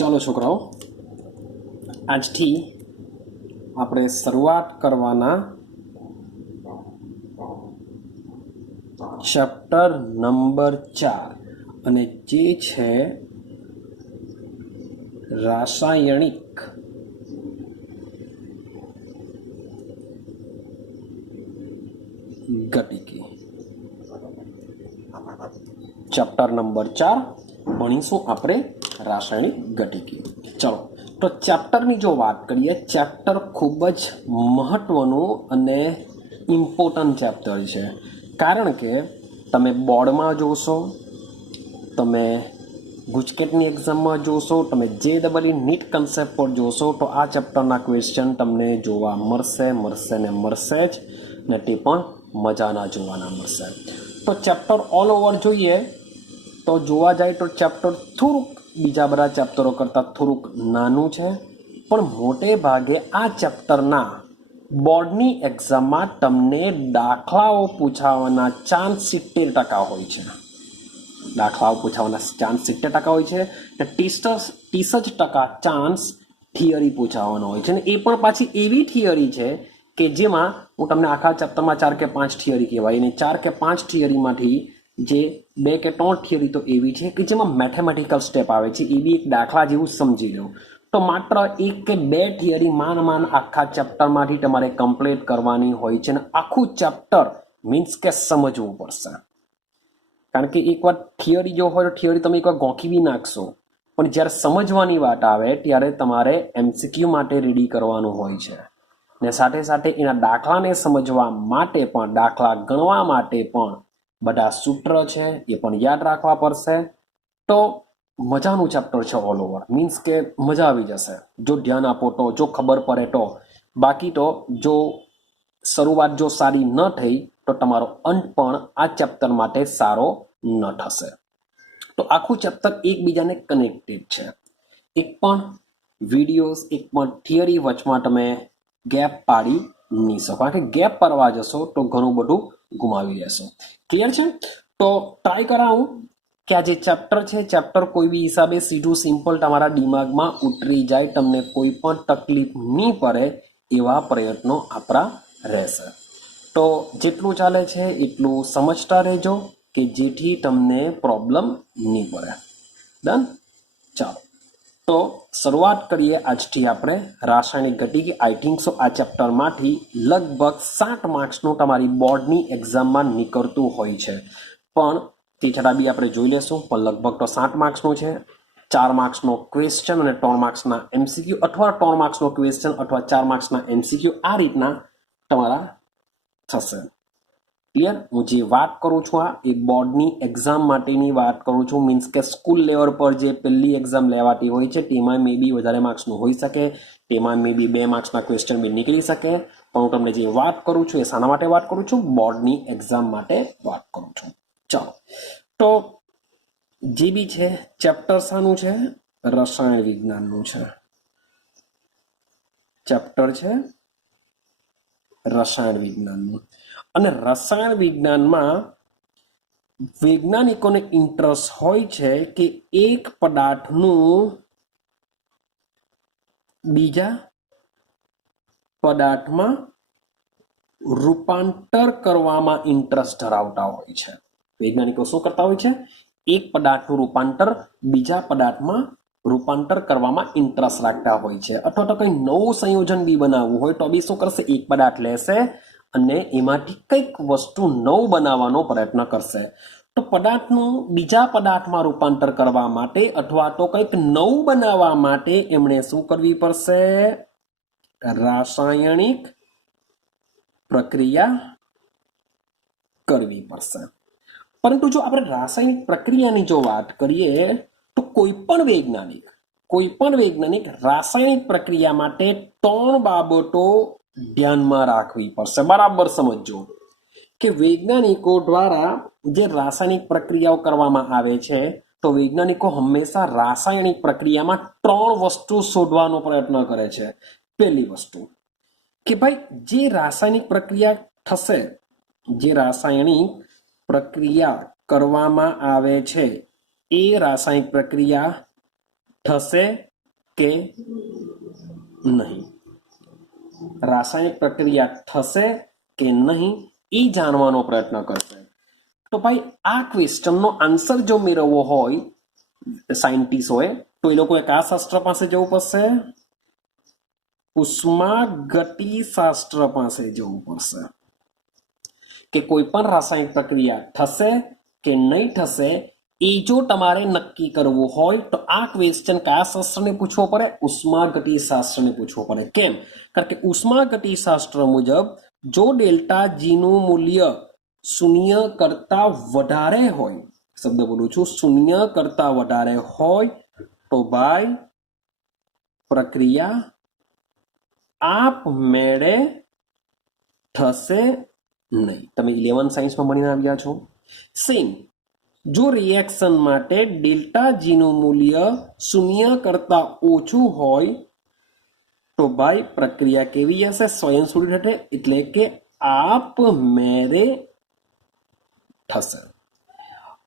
चलो छोकराओ, આજથી આપણે શરૂઆત કરવાના ચેપ્ટર નંબર 4 અને જે છે રાસાયણિક ગતિકી. ચેપ્ટર નંબર 4 ભણીશું આપણે રાસાયણિક ગતિકી. ચલો તો ચેપ્ટરની જો વાત કરીએ, ચેપ્ટર ખૂબ જ મહત્વનું અને ઇમ્પોર્ટન્ટ ચેપ્ટર છે. કારણ કે તમે બોર્ડમાં જોશો, તમે ગુજકેટની એક્ઝામમાં જોશો, તમે JEE નીટ કન્સેપ્ટ પર જોશો તો આ ચેપ્ટરના ક્વેશ્ચન તમને જોવા મળશે ને મળશે જ, ને તે પણ મજાના જોવાના મળશે. તો ચેપ્ટર ઓલ ઓવર જોઈએ તો જોવા જાય તો ચેપ્ટર થોડુંક બીજા બધા ચેપ્ટરો કરતાં થોડુંક નાનું છે, પણ મોટે ભાગે આ ચેપ્ટરના બોર્ડની એક્ઝામમાં તમને દાખલાઓ પૂછાવાના ચાન્સ 70% હોય છે. દાખલાઓ પૂછાવાના ચાન્સ 70% હોય છે, ને 30% ચાન્સ થિયરી પૂછાવાનો હોય છે. ને એ પણ પાછી એવી થિયરી છે કે જેમાં હું તમને આખા ચેપ્ટરમાં 4 કે 5 થિયરી કહેવાય, અને 4 કે 5 થિયરીમાંથી જે 2 કે 3 થિયરી તો એવી છે કે જેમાં મેથેમેટિકલ સ્ટેપ આવે છે. એ બી એક દાખલા જેવું સમજી લો. તો માત્ર 1 કે 2 થિયરી માંડ આખા ચેપ્ટરમાંથી તમારે કમ્પ્લીટ કરવાની હોય છે, અને આખું ચેપ્ટર મીન્સ કે સમજવું પડશે. કારણ કે એકવાર થિયરી જો હોય તો થિયરી તમે એકવાર ગોખી બી નાખશો, પણ જ્યારે સમજવાની વાત આવે ત્યારે તમારે MCQ માટે રેડી કરવાનું હોય છે. ને સાથે સાથે એના દાખલાને સમજવા માટે પણ, દાખલા ગણવા માટે પણ બધા સૂત્ર છે એ પણ યાદ રાખવા પડશે. તો મજાનું ચેપ્ટર છે ઓલ ઓવર, મીન્સ કે મજા આવી જશે જો ધ્યાન આપો તો, જો ખબર પડે તો. બાકી તો જો શરૂઆત જો સારી ન થઈ તો તમારો અંત પણ આ ચેપ્ટર માટે સારો ન થશે. તો આખું ચેપ્ટર એકબીજાને કનેક્ટેડ છે. એક પણ વિડીયોઝ, એક પણ થિયરી વચમાં તમે ગેપ પાડી નહીં શકો, કારણ કે ગેપ પાડવા જશો તો ઘણું બધું ગુમાવી લેશો. ક્લિયર છે? તો ટ્રાય કરાવું કે આ જે ચેપ્ટર છે, ચેપ્ટર કોઈ બી હિસાબે સીધું સિમ્પલ તમારા દિમાગમાં ઉતરી જાય, તમને કોઈ પણ તકલીફ નહીં પડે એવા પ્રયત્નો આપણા રહેશે. તો જેટલું ચાલે છે એટલું સમજતા રહેજો કે જેથી તમને પ્રોબ્લેમ નહીં પડે. ડન? ચાલો તો શરૂઆત કરીએ આજથી આપણે રાસાયણિક ગતિકી. આઈ થિંક સો આ ચેપ્ટરમાંથી લગભગ 7 માર્ક્સનું તમારી બોર્ડની એક્ઝામમાં નીકળતું હોય છે, પણ તે છતાં બી આપણે જોઈ લેશું. પણ લગભગ તો 7 માર્ક્સનું છે. 4 માર્ક્સનો ક્વેશ્ચન અને 3 માર્ક્સના MCQ, અથવા 3 માર્ક્સનો ક્વેશ્ચન અથવા 4 માર્ક્સના MCQ, આ રીતના તમારા થશે. ક્લિયર? હું જે વાત કરું છું આ એ બોર્ડની એક્ઝામ માટેની વાત કરું છું. મીન્સ કે સ્કૂલ લેવલ પર જે પહેલી એક્ઝામ લેવાતી હોય છે તેમાં મે બી વધારે માર્ક્સનું હોઈ શકે, તેમાં મે બી 2 માર્ક્સના ક્વેશ્ચન બી નીકળી શકે. પણ હું તમને જે વાત કરું છું એ શાના માટે વાત કરું છું? બોર્ડની એક્ઝામ માટે વાત કરું છું. ચાલો તો જે બી છે ચેપ્ટર શાનું છે? રસાયણ વિજ્ઞાનનું છે. ચેપ્ટર છે રસાયણ વિજ્ઞાનનું. અને રસાયણ વિજ્ઞાનમાં વૈજ્ઞાનિકોને ઇન્ટરેસ્ટ હોય છે કે એક પદાર્થનું બીજા પદાર્થમાં રૂપાંતર કરવામાં ઇન્ટરેસ્ટ ધરાવતા હોય છે. વૈજ્ઞાનિકો શું કરતા હોય છે? એક પદાર્થનું રૂપાંતર બીજા પદાર્થમાં રૂપાંતર કરવામાં ઇન્ટરેસ્ટ રાખતા હોય છે. અથવા તો કંઈ નવું સંયોજન બી બનાવવું હોય તો બી શું કરશે? એક પદાર્થ લેશે અને એમાંથી કંઈક વસ્તુ નવું બનાવવાનો પ્રયત્ન કરશે. તો પદાર્થનું બીજા પદાર્થમાં રૂપાંતર કરવા માટે અથવા તો કંઈક નવું બનાવવા માટે એમણે શું કરવી પડશે? રાસાયણિક પ્રક્રિયા કરવી પડશે. પરંતુ જો આપણે રાસાયણિક પ્રક્રિયાની જો વાત કરીએ તો કોઈ પણ વૈજ્ઞાનિક રાસાયણિક પ્રક્રિયા માટે 3 બાબતો ધ્યાનમાં રાખવી પડશે. બરાબર સમજો કે વૈજ્ઞાનિકો દ્વારા જે રાસાયણિક પ્રક્રિયાઓ કરવામાં આવે છે તો વૈજ્ઞાનિકો હંમેશા રાસાયણિક પ્રક્રિયામાં 3 વસ્તુ શોધવાનો પ્રયત્ન કરે છે. પહેલી વસ્તુ કે ભાઈ જે રાસાયણિક પ્રક્રિયા થશે, જે રાસાયણિક પ્રક્રિયા કરવામાં આવે છે એ રાસાયણિક પ્રક્રિયા થશે કે નહીં, રાસાયણિક પ્રક્રિયા થશે કે નહીં એ જાણવાનો પ્રયત્ન કરશે. તો ભાઈ આ ક્વેશ્ચનનો આન્સર જો મેળવવો હોય સાયન્ટિસ્ટોએ તો એ લોકોએ કયા શાસ્ત્ર પાસે જવું પડશે? ઉષ્માગતિશાસ્ત્ર પાસે જવું પડશે. કે કોઈ પણ રાસાયણિક પ્રક્રિયા થશે કે નહીં થશે એ જો તમારે નક્કી કરવું હોય તો આ ક્વેશ્ચન કયા શાસ્ત્રને પૂછવો પડે? ઉષ્માગતિશાસ્ત્રને પૂછવો પડે. કેમ? કારણ કે ઉષ્માગતિશાસ્ત્ર મુજબ જો ડેલ્ટા જી નું મૂલ્ય શૂન્ય કરતા વધારે હોય, શબ્દ બોલું છું, શૂન્ય કરતા વધારે હોય તો ભાઈ પ્રક્રિયા આપમેળે થશે નહીં. તમે 11 સાયન્સમાં ભણીને આવ્યા છો. સેમ જો રિએક્શન માટે ડેલ્ટા જી નું મૂલ્ય શૂન્ય કરતા ઓછું હોય તો ભાઈ પ્રક્રિયા કેવી હશે? સ્વયંસ્ફુરિત હશે, એટલે કે આપમેળે થશે.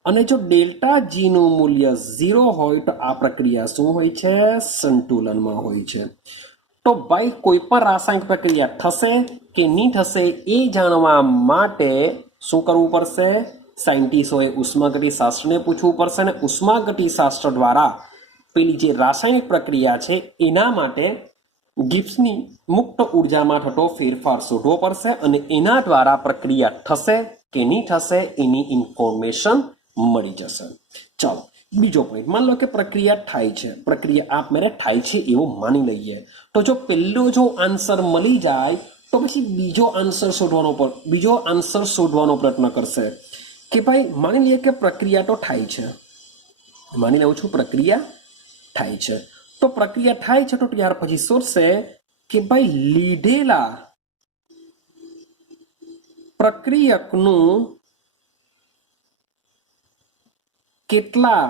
અને જો ડેલ્ટા જી નું મૂલ્ય 0 હોય તો આ પ્રક્રિયા શું હોય છે? સંતુલનમાં હોય છે. તો ભાઈ કોઈ પણ રાસાયણિક પ્રક્રિયા થશે કે નહીં થશે એ જાણવા માટે શું કરવું પડશે? સાયન્ટિસ્ટોએ ઉષ્માગતિશાસ્ત્રને પૂછવું પડશે અને ઉષ્માગતિશાસ્ત્ર દ્વારા પેલી જે રાસાયણિક પ્રક્રિયા છે એના માટે ગિબ્સની મુક્ત ઉર્જામાં થતો ફેરફાર શોધવો પડશે અને એના દ્વારા પ્રક્રિયા થશે કે નહીં થશે એની ઇન્ફોર્મેશન મળી જશે. ચાલો બીજો પોઈન્ટ, માન લો કે પ્રક્રિયા થાય છે, પ્રક્રિયા આપમેળે થાય છે એવું માની લઈએ. તો જો પહેલો જો આન્સર મળી જાય તો પછી બીજો આન્સર શોધવાનો પ્રયત્ન કરશે. કે ભાઈ માની લઈએ કે પ્રક્રિયા તો થાય છે, માની લઉં છું પ્રક્રિયા થાય છે, તો પ્રક્રિયા થાય છે તો ત્યાર પછી શોધશે કે ભાઈ લીધેલા પ્રક્રિયકનું કેટલા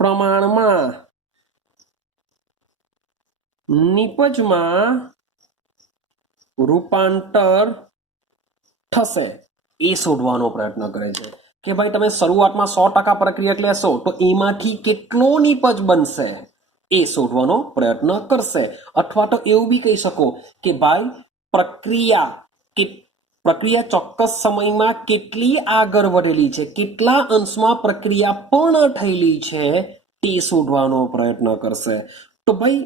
પ્રમાણમાં નિપજમાં રૂપાંતર થશે એ શોધવાનો પ્રયત્ન કરે છે. કે ભાઈ તમે શરૂઆતમાં 100% પ્રક્રિયક લેશો તો એમાંથી કેટલો નિપજ બનશે એ શોધવાનો પ્રયત્ન કરશે. અથવા તો એવું બી કહી શકો કે ભાઈ પ્રક્રિયા ચોક્કસ સમયમાં કેટલી આગળ વધેલી છે, કેટલા અંશમાં પ્રક્રિયા પૂર્ણ થયેલી છે તે શોધવાનો પ્રયત્ન કરશે. તો ભાઈ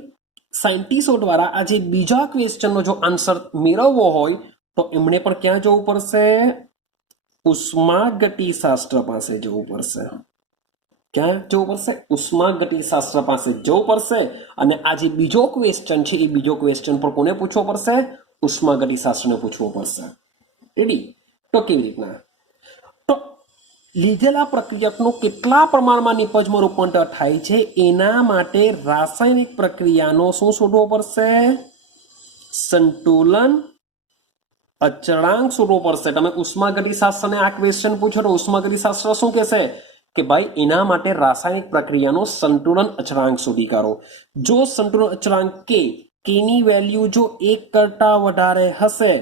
સાયન્ટિસ્ટો દ્વારા આજે બીજા ક્વેશ્ચનનો જો આન્સર મેળવવો હોય તો એમણે પણ ક્યાં જવું પડશે? ઉષ્માગતિશાસ્ત્ર પાસે જવું પડશે. ક્યાં જવું પડશે? ઉષ્માગતિશાસ્ત્ર પાસે જવું પડશે. અને આ જે બીજો ક્વેશ્ચન છે એ બીજો ક્વેશ્ચન પર કોને પૂછવો પડશે? ઉષ્માગતિશાસ્ત્રને પૂછવો પડશે. રેડી? તો કેવી રીતના? તો લીધેલા પ્રક્રિયકનું કેટલા પ્રમાણમાં નિપજમાં રૂપાંતર થાય છે એના માટે રાસાયણિક પ્રક્રિયાનો શું શોધવો પડશે? સંતુલન અચળાંક શોધવો પડશે. તમે ઉષ્માગતિશાસ્ત્રને આ ક્વેશ્ચન પૂછો તો ઉષ્માગતિશાસ્ત્ર શું કહેશે? કે ભાઈ એના માટે રાસાયણિક પ્રક્રિયાનો સંતુલન અચળાંક શોધી કાઢો. જો સંતુલન અચળાંક કે ની વેલ્યુ જો 1 કરતા વધારે હશે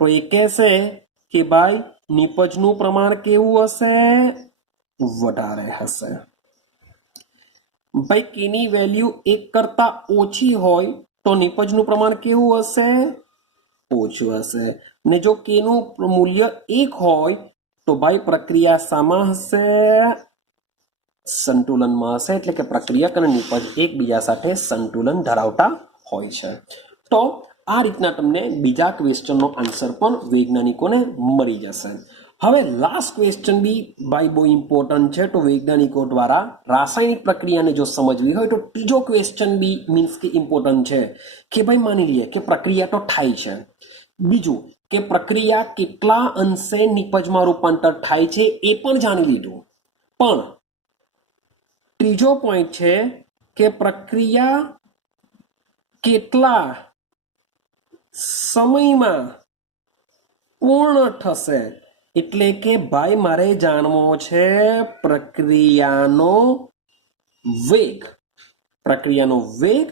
તો એ કહેશે કે ભાઈ નિપજનું પ્રમાણ કેવું હશે? વધારે હશે. ભાઈ કે ની વેલ્યુ 1 કરતા ઓછી હોય તો નિપજનું પ્રમાણ કેવું હશે? ઓછું હશે. ને જો કે નું મૂલ્ય 1 હોય તો ભાઈ પ્રક્રિયા શામાં હશે? સંતુલનમાં હશે. એટલે કે પ્રક્રિયક અને નિપજ એકબીજા સાથે સંતુલન ધરાવતા હોય છે. તો આ રીતના તમને બીજા ક્વેશ્ચનનો આન્સર પણ વૈજ્ઞાનિકોને મળી જશે. હવે લાસ્ટ ક્વેશ્ચન બી ભાઈ બહુ ઇમ્પોર્ટન્ટ છે. તો વૈજ્ઞાનિકો દ્વારા રાસાયણિક પ્રક્રિયાને જો સમજવી હોય તો ત્રીજો ક્વેશ્ચન બી મીન્સ કે ઇમ્પોર્ટન્ટ છે. કે ભાઈ માની લઈએ કે પ્રક્રિયા તો થાય છે, બીજું કે પ્રક્રિયા કેટલા અંશે નિપજમાં રૂપાંતર થાય છે એ પણ જાણી લીધું, પણ ત્રીજો પોઈન્ટ છે કે પ્રક્રિયા કેટલા સમયમાં પૂર્ણ થશે. એટલે કે ભાઈ મારે જાણવો છે પ્રક્રિયાનો વેગ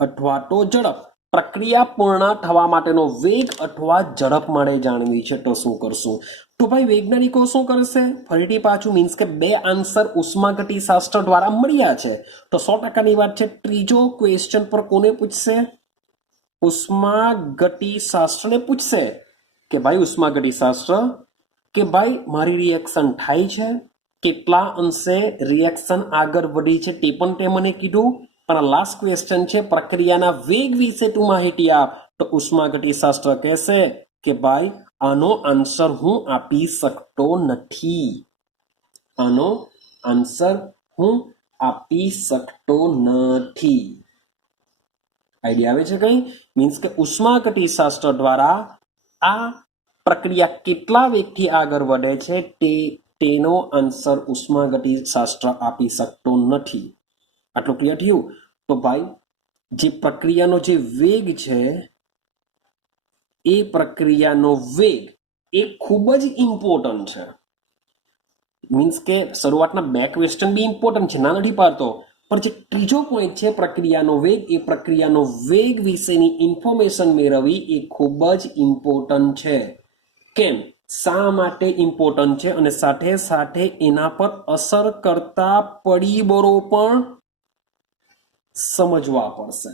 અથવા તો ઝડપ. પ્રક્રિયા પૂર્ણ થવા માટેનો વેગ અથવા ઝડપ મળે જાણવી છે તો શું કરશું? તો ભાઈ વૈજ્ઞાનિકો શું કરશે? ફરીથી પાછું મીન્સ કે બે આન્સર ઉષ્માગતિશાસ્ત્ર દ્વારા મળ્યા છે તો 100%ની વાત છે. ત્રીજો ક્વેશ્ચન પર કોને પૂછશે? ઉષ્માગતિશાસ્ત્રને પૂછશે કે ભાઈ ઉષ્માગતિશાસ્ત્ર કે ભાઈ મારી રિએક્શન થાય છે, કેટલા અંશે રિએક્શન આગળ વધી છે તે પણ તે મને કીધું, પણ લાસ્ટ ક્વેશ્ચન છે પ્રક્રિયાના વેગ વિશે તું માહિતી આપ. તો ઉષ્માગતિશાસ્ત્ર કહેશે કે ભાઈ આનો આન્સર હું આપી શકતો નથી, આનો આન્સર હું આપી શકતો નથી. આઈડિયા આવે છે કઈ? મીન્સ કે ઉષ્માગતિશાસ્ત્ર દ્વારા આ પ્રક્રિયા કેટલા વેગથી આગળ વધે છે તેનો આન્સર ઉષ્માગતિશાસ્ત્ર આપી શકતો નથી. આટલું ક્લિયર થયું? તો ભાઈ જે પ્રક્રિયાનો જે વેગ છે એ પ્રક્રિયાનો વેગ એ ખૂબ જ ઇમ્પોર્ટન્ટ છે. મીન્સ કે શરૂઆતના બે ક્વેશ્ચન બી ઇમ્પોર્ટન્ટ છે, ના નથી પાડતો, પણ જે ત્રીજો પોઈન્ટ છે પ્રક્રિયાનો વેગ, એ પ્રક્રિયાનો વેગ વિશેની ઇન્ફોર્મેશન મેળવવી એ ખૂબ જ ઇમ્પોર્ટન્ટ છે. કેમ? શા માટે ઇમ્પોર્ટન્ટ છે? અને સાથે સાથે એના પર અસર કરતા પરિબળો પણ સમજવા પડશે.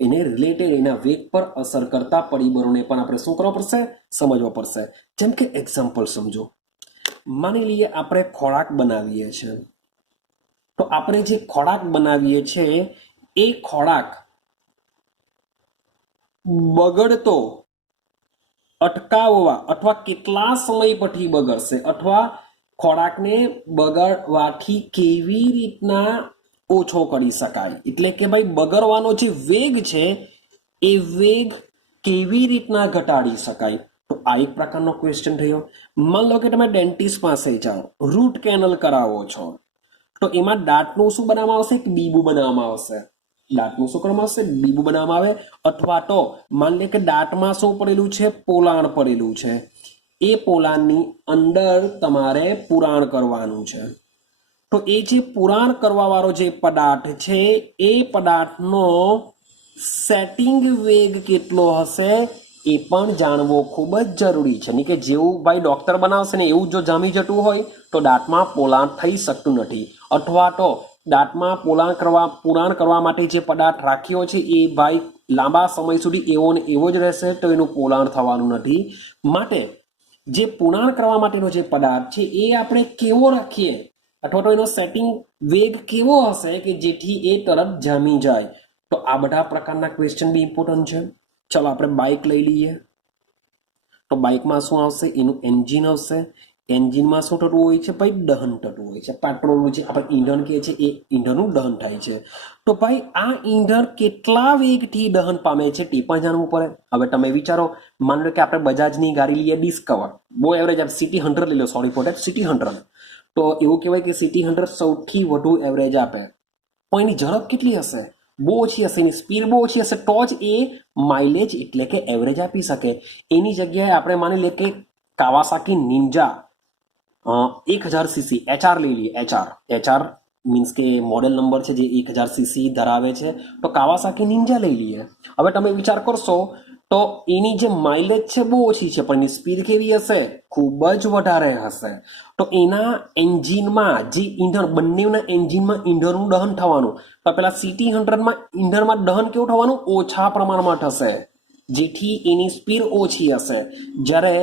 એને રિલેટેડ એના વેગ પર અસર કરતા પરિબળોને પણ આપણે શું કરવા પડશે? સમજવા પડશે. જેમ કે એક્ઝામ્પલ સમજો. માની લઈએ આપણે ખોરાક બનાવીએ છીએ, તો આપણે જે ખોરાક બનાવીએ છીએ એ ખોરાક બગડતો અટકાવવા અથવા કેટલા સમય પછી બગડશે, અથવા ખોરાકને બગડવાથી કેવી રીતના ઓછો કરી શકાય, એટલે કે ભાઈ બગડવાનો જે વેગ છે એ વેગ કેવી રીતના ઘટાડી શકાય. તો આ એક પ્રકારનો ક્વેશ્ચન થયો. માન લો કે તમે ડેન્ટિસ્ટ પાસે જાઓ, રૂટ કેનલ કરાવો છો, તો એમાં દાંતનું શું બનાવવામાં આવશે? એક બીબું બનાવવામાં આવશે. દાંતનું શું કરવામાં આવશે? બીબું બનાવવામાં આવે. અથવા તો માન લે કે દાંતમાં શું પડેલું છે? પોલાણ પડેલું છે. એ પોલાણની અંદર તમારે પુરાણ કરવાનું છે. તો એ જે પુરાણ કરવા વાળો જે પદાર્થ છે એ પદાર્થનો સેટિંગ વેગ કેટલો હશે એ પણ જાણવો ખૂબ જ જરૂરી છે. નહીં કે જેવું ભાઈ ડોક્ટર બનાવશે ને એવું જો જામી જતું હોય તો દાંતમાં પોલાણ થઈ શકતું નથી. અથવા તો દાંતમાં પુરાણ કરવા માટે જે પદાર્થ રાખ્યો છે એ ભાઈ લાંબા સમય સુધી એવો ને એવો જ રહેશે તો એનું પોલાણ થવાનું નથી. માટે જે પુરાણ કરવા માટેનો જે પદાર્થ છે એ આપણે કેવો રાખીએ, અથવા તો એનો સેટિંગ વેગ કેવો હશે કે જેથી એ તરત જામી જાય. તો આ બધા પ્રકારના ક્વેશ્ચન બી ઇમ્પોર્ટન્ટ છે. ચલો આપણે બાઇક લઈ લઈએ, તો બાઇકમાં શું આવશે? એનું એન્જિન આવશે. એન્જિનમાં શું થતું હોય છે? ભાઈ દહન થતું હોય છે. પેટ્રોલનું જે આપણે ઈંધણ કહે છે એ ઈંધણનું દહન થાય છે. તો ભાઈ આ ઈંધણ કેટલા વેગથી દહન પામે છે તે પણ જાણવું પડે. હવે તમે વિચારો, માન લો કે આપણે બજાજની ગાડી લઈએ ડિસ્કવર, બહુ એવરેજ આપે. સિટી 100 લઈ લો, સોરી ફોર ધેટ, સિટી 100. તો એવું કહેવાય કે સિટી 100 સૌથી વધુ એવરેજ આપે, પણ એની ઝડપ કેટલી હશે? બહુ ઓછી હશે. એની સ્પીડ બહુ ઓછી હશે તો જ એ માઇલેજ એટલે કે એવરેજ આપી શકે. એની જગ્યાએ આપણે માની લઈએ કે કાવાસાકી નિંજા 1000 સીસી HR લઈ લઈએ. HR મીન્સ કે મોડેલ નંબર છે જે 1000 સીસી ધરાવે છે, તો કાવાસાકી નિંજા લઈ લઈએ. હવે તમે વિચાર કરશો તો એની જે માઇલેજ છે બહુ ઓછી છે, પણ એની સ્પીડ કેવી હશે? ખૂબ જ વધારે હશે. તો એના એન્જિનમાં જે ઈંધણ, બંનેના એન્જિનમાં ઈંધણનું દહન થવાનું, તો પેલા સિટી 100માં ઈંધણમાં દહન કેવું થવાનું? ઓછા પ્રમાણમાં થશે, જેથી એની સ્પીડ ઓછી હશે. જ્યારે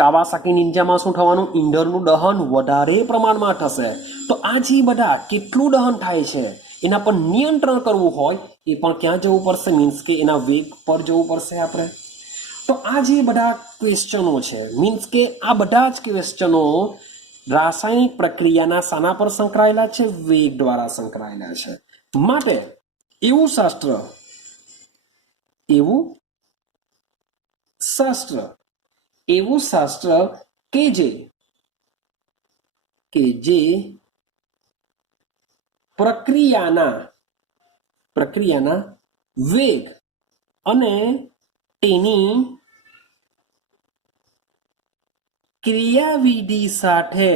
કાવાસાકી નિંજામાં શું થવાનું? ઈંધણનું દહન વધારે પ્રમાણમાં થશે. તો આ જે બધા કેટલું દહન થાય છે એના પર નિયંત્રણ કરવું હોય એ પણ ક્યાં જવું પડશે? મીન્સ કે એના વેગ પર જવું પડશે આપણે. તો આ જે બધા ક્વેશ્ચનો છે, મીન્સ કે આ બધા જ ક્વેશ્ચનો રાસાયણિક પ્રક્રિયાના શાના પર સંકળાયેલા છે? વેગ દ્વારા સંકળાયેલા છે. માટે એવું શાસ્ત્ર કે જે પ્રક્રિયાના વેગ અને તેની ક્રિયાવિધિ સાથે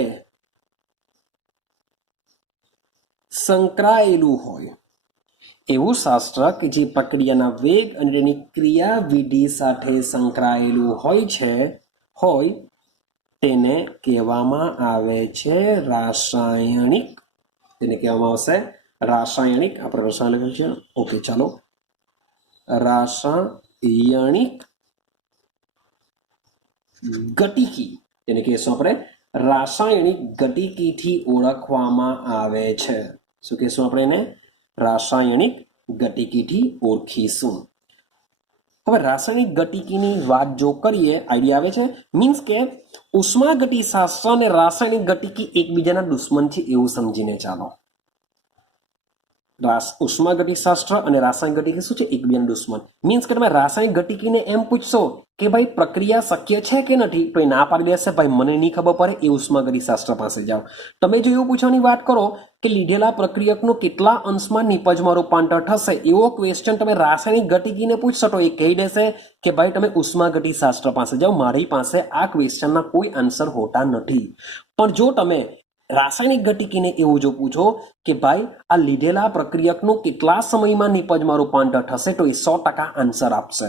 સંકળાયેલું હોય એવું શાસ્ત્ર કે જે પ્રક્રિયાના વેગ અને તેની ક્રિયાવિધિ સાથે સંકળાયેલું હોય તેને કહેવામાં આવે છે રાસાયણિક. તેને કહેવામાં આવશે રાસાયણિક. આપણે રસાયણ લખ્યું છે. ઓકે, ચાલો. રાસાયણિક ગતિકી, તેને કહેશું આપણે રાસાયણિક ગતિકીથી ઓળખવામાં આવે છે. શું કહેશું આપણે એને? રાસાયણિક ગતિકીથી ઓળખીશું. હવે રાસાયણિક ગતિકીની વાત જો કરીએ, આઈડિયા આવે છે. મીન્સ કે ઉષ્માગતિશાસ્ત્ર અને રાસાયણિક ગતિકી એકબીજાના દુશ્મન છે એવું સમજીને ચાલો. ઉષ્માગતિશાસ્ત્ર અને રાસાયણિક ગતિકી શું છે? એકબીજાના દુશ્મન. મીન્સ કે તમે રાસાયણિક ગતિકીને એમ પૂછશો કે ભાઈ પ્રક્રિયા શક્ય છે કે નથી, તો એ ના પાડી દેશે, ભાઈ મને નહીં ખબર પડે, એ ઉષ્માગતિશાસ્ત્ર પાસે જાઓ. તમે જો એવું પૂછવાની વાત કરો કે લીધેલા પ્રક્રિયકનું કેટલા અંશમાં નિપજમાં રૂપાંતર થશે, એવો ક્વેશ્ચન તમે રાસાયણિક ગતિકીને પૂછશો તો એ કહી દેશે કે ભાઈ તમે ઉષ્માગતિશાસ્ત્ર પાસે જાઓ, મારી પાસે આ ક્વેશ્ચનના કોઈ આન્સર હોતા નથી. પણ જો તમે રાસાયણિક ગતિકીને એવું જો પૂછો કે ભાઈ આ લીધેલા પ્રક્રિયકનું કેટલા સમયમાં નિપજમાં રૂપાંતર થશે, તો એ 100% આન્સર આપશે.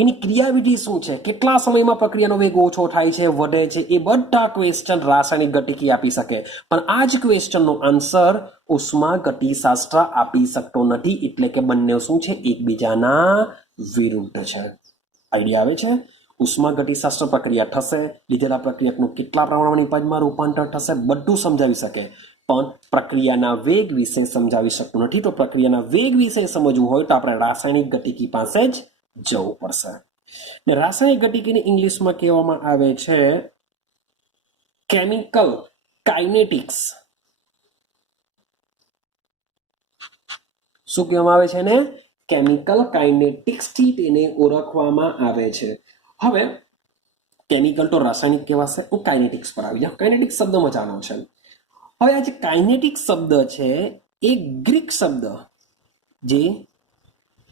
એની ક્રિયાવિધિ શું છે, કેટલા સમયમાં પ્રક્રિયાનો વેગ ઓછો થાય છે, વધે છે, એ બધા ક્વેશ્ચન રાસાયણિક ગતિકી આપી શકે. પણ આ જ ક્વેશ્ચનનો આન્સર ઉષ્માગતિશાસ્ત્ર આપી શકતો નથી. એટલે કે બંને શું છે? એકબીજાના વિરુદ્ધ છે. આઈડિયા આવે છે? ઉષ્માગતિશાસ્ત્ર પ્રક્રિયા થશે, લીધેલા પ્રક્રિયકનું કેટલા પ્રમાણમાં નિપજમાં રૂપાંતર થશે, બધું સમજાવી શકે, પણ પ્રક્રિયાના વેગ વિશે સમજાવી શકતું નથી. તો પ્રક્રિયાના વેગ વિશે સમજવું હોય તો આપણે રાસાયણિક ગતિકી પાસે જ જવું પડશે. ને રાસાયણિક ગતિકીને ઇંગ્લિશમાં કહેવામાં આવે છે કેમિકલ કાઇનેટિક્સ. શું કહેવામાં આવે છે એને? કેમિકલ કાઇનેટિક્સ થી તેને ઓળખવામાં આવે છે. હવે કેમિકલ તો રાસાયણિક કહેવાશે. હું કાઇનેટિક્સ પર આવી જાઉં. કાઇનેટિક્સ શબ્દ મજાનો છે. હવે આ જે કાઇનેટિક્સ શબ્દ છે એ ગ્રીક શબ્દ, જે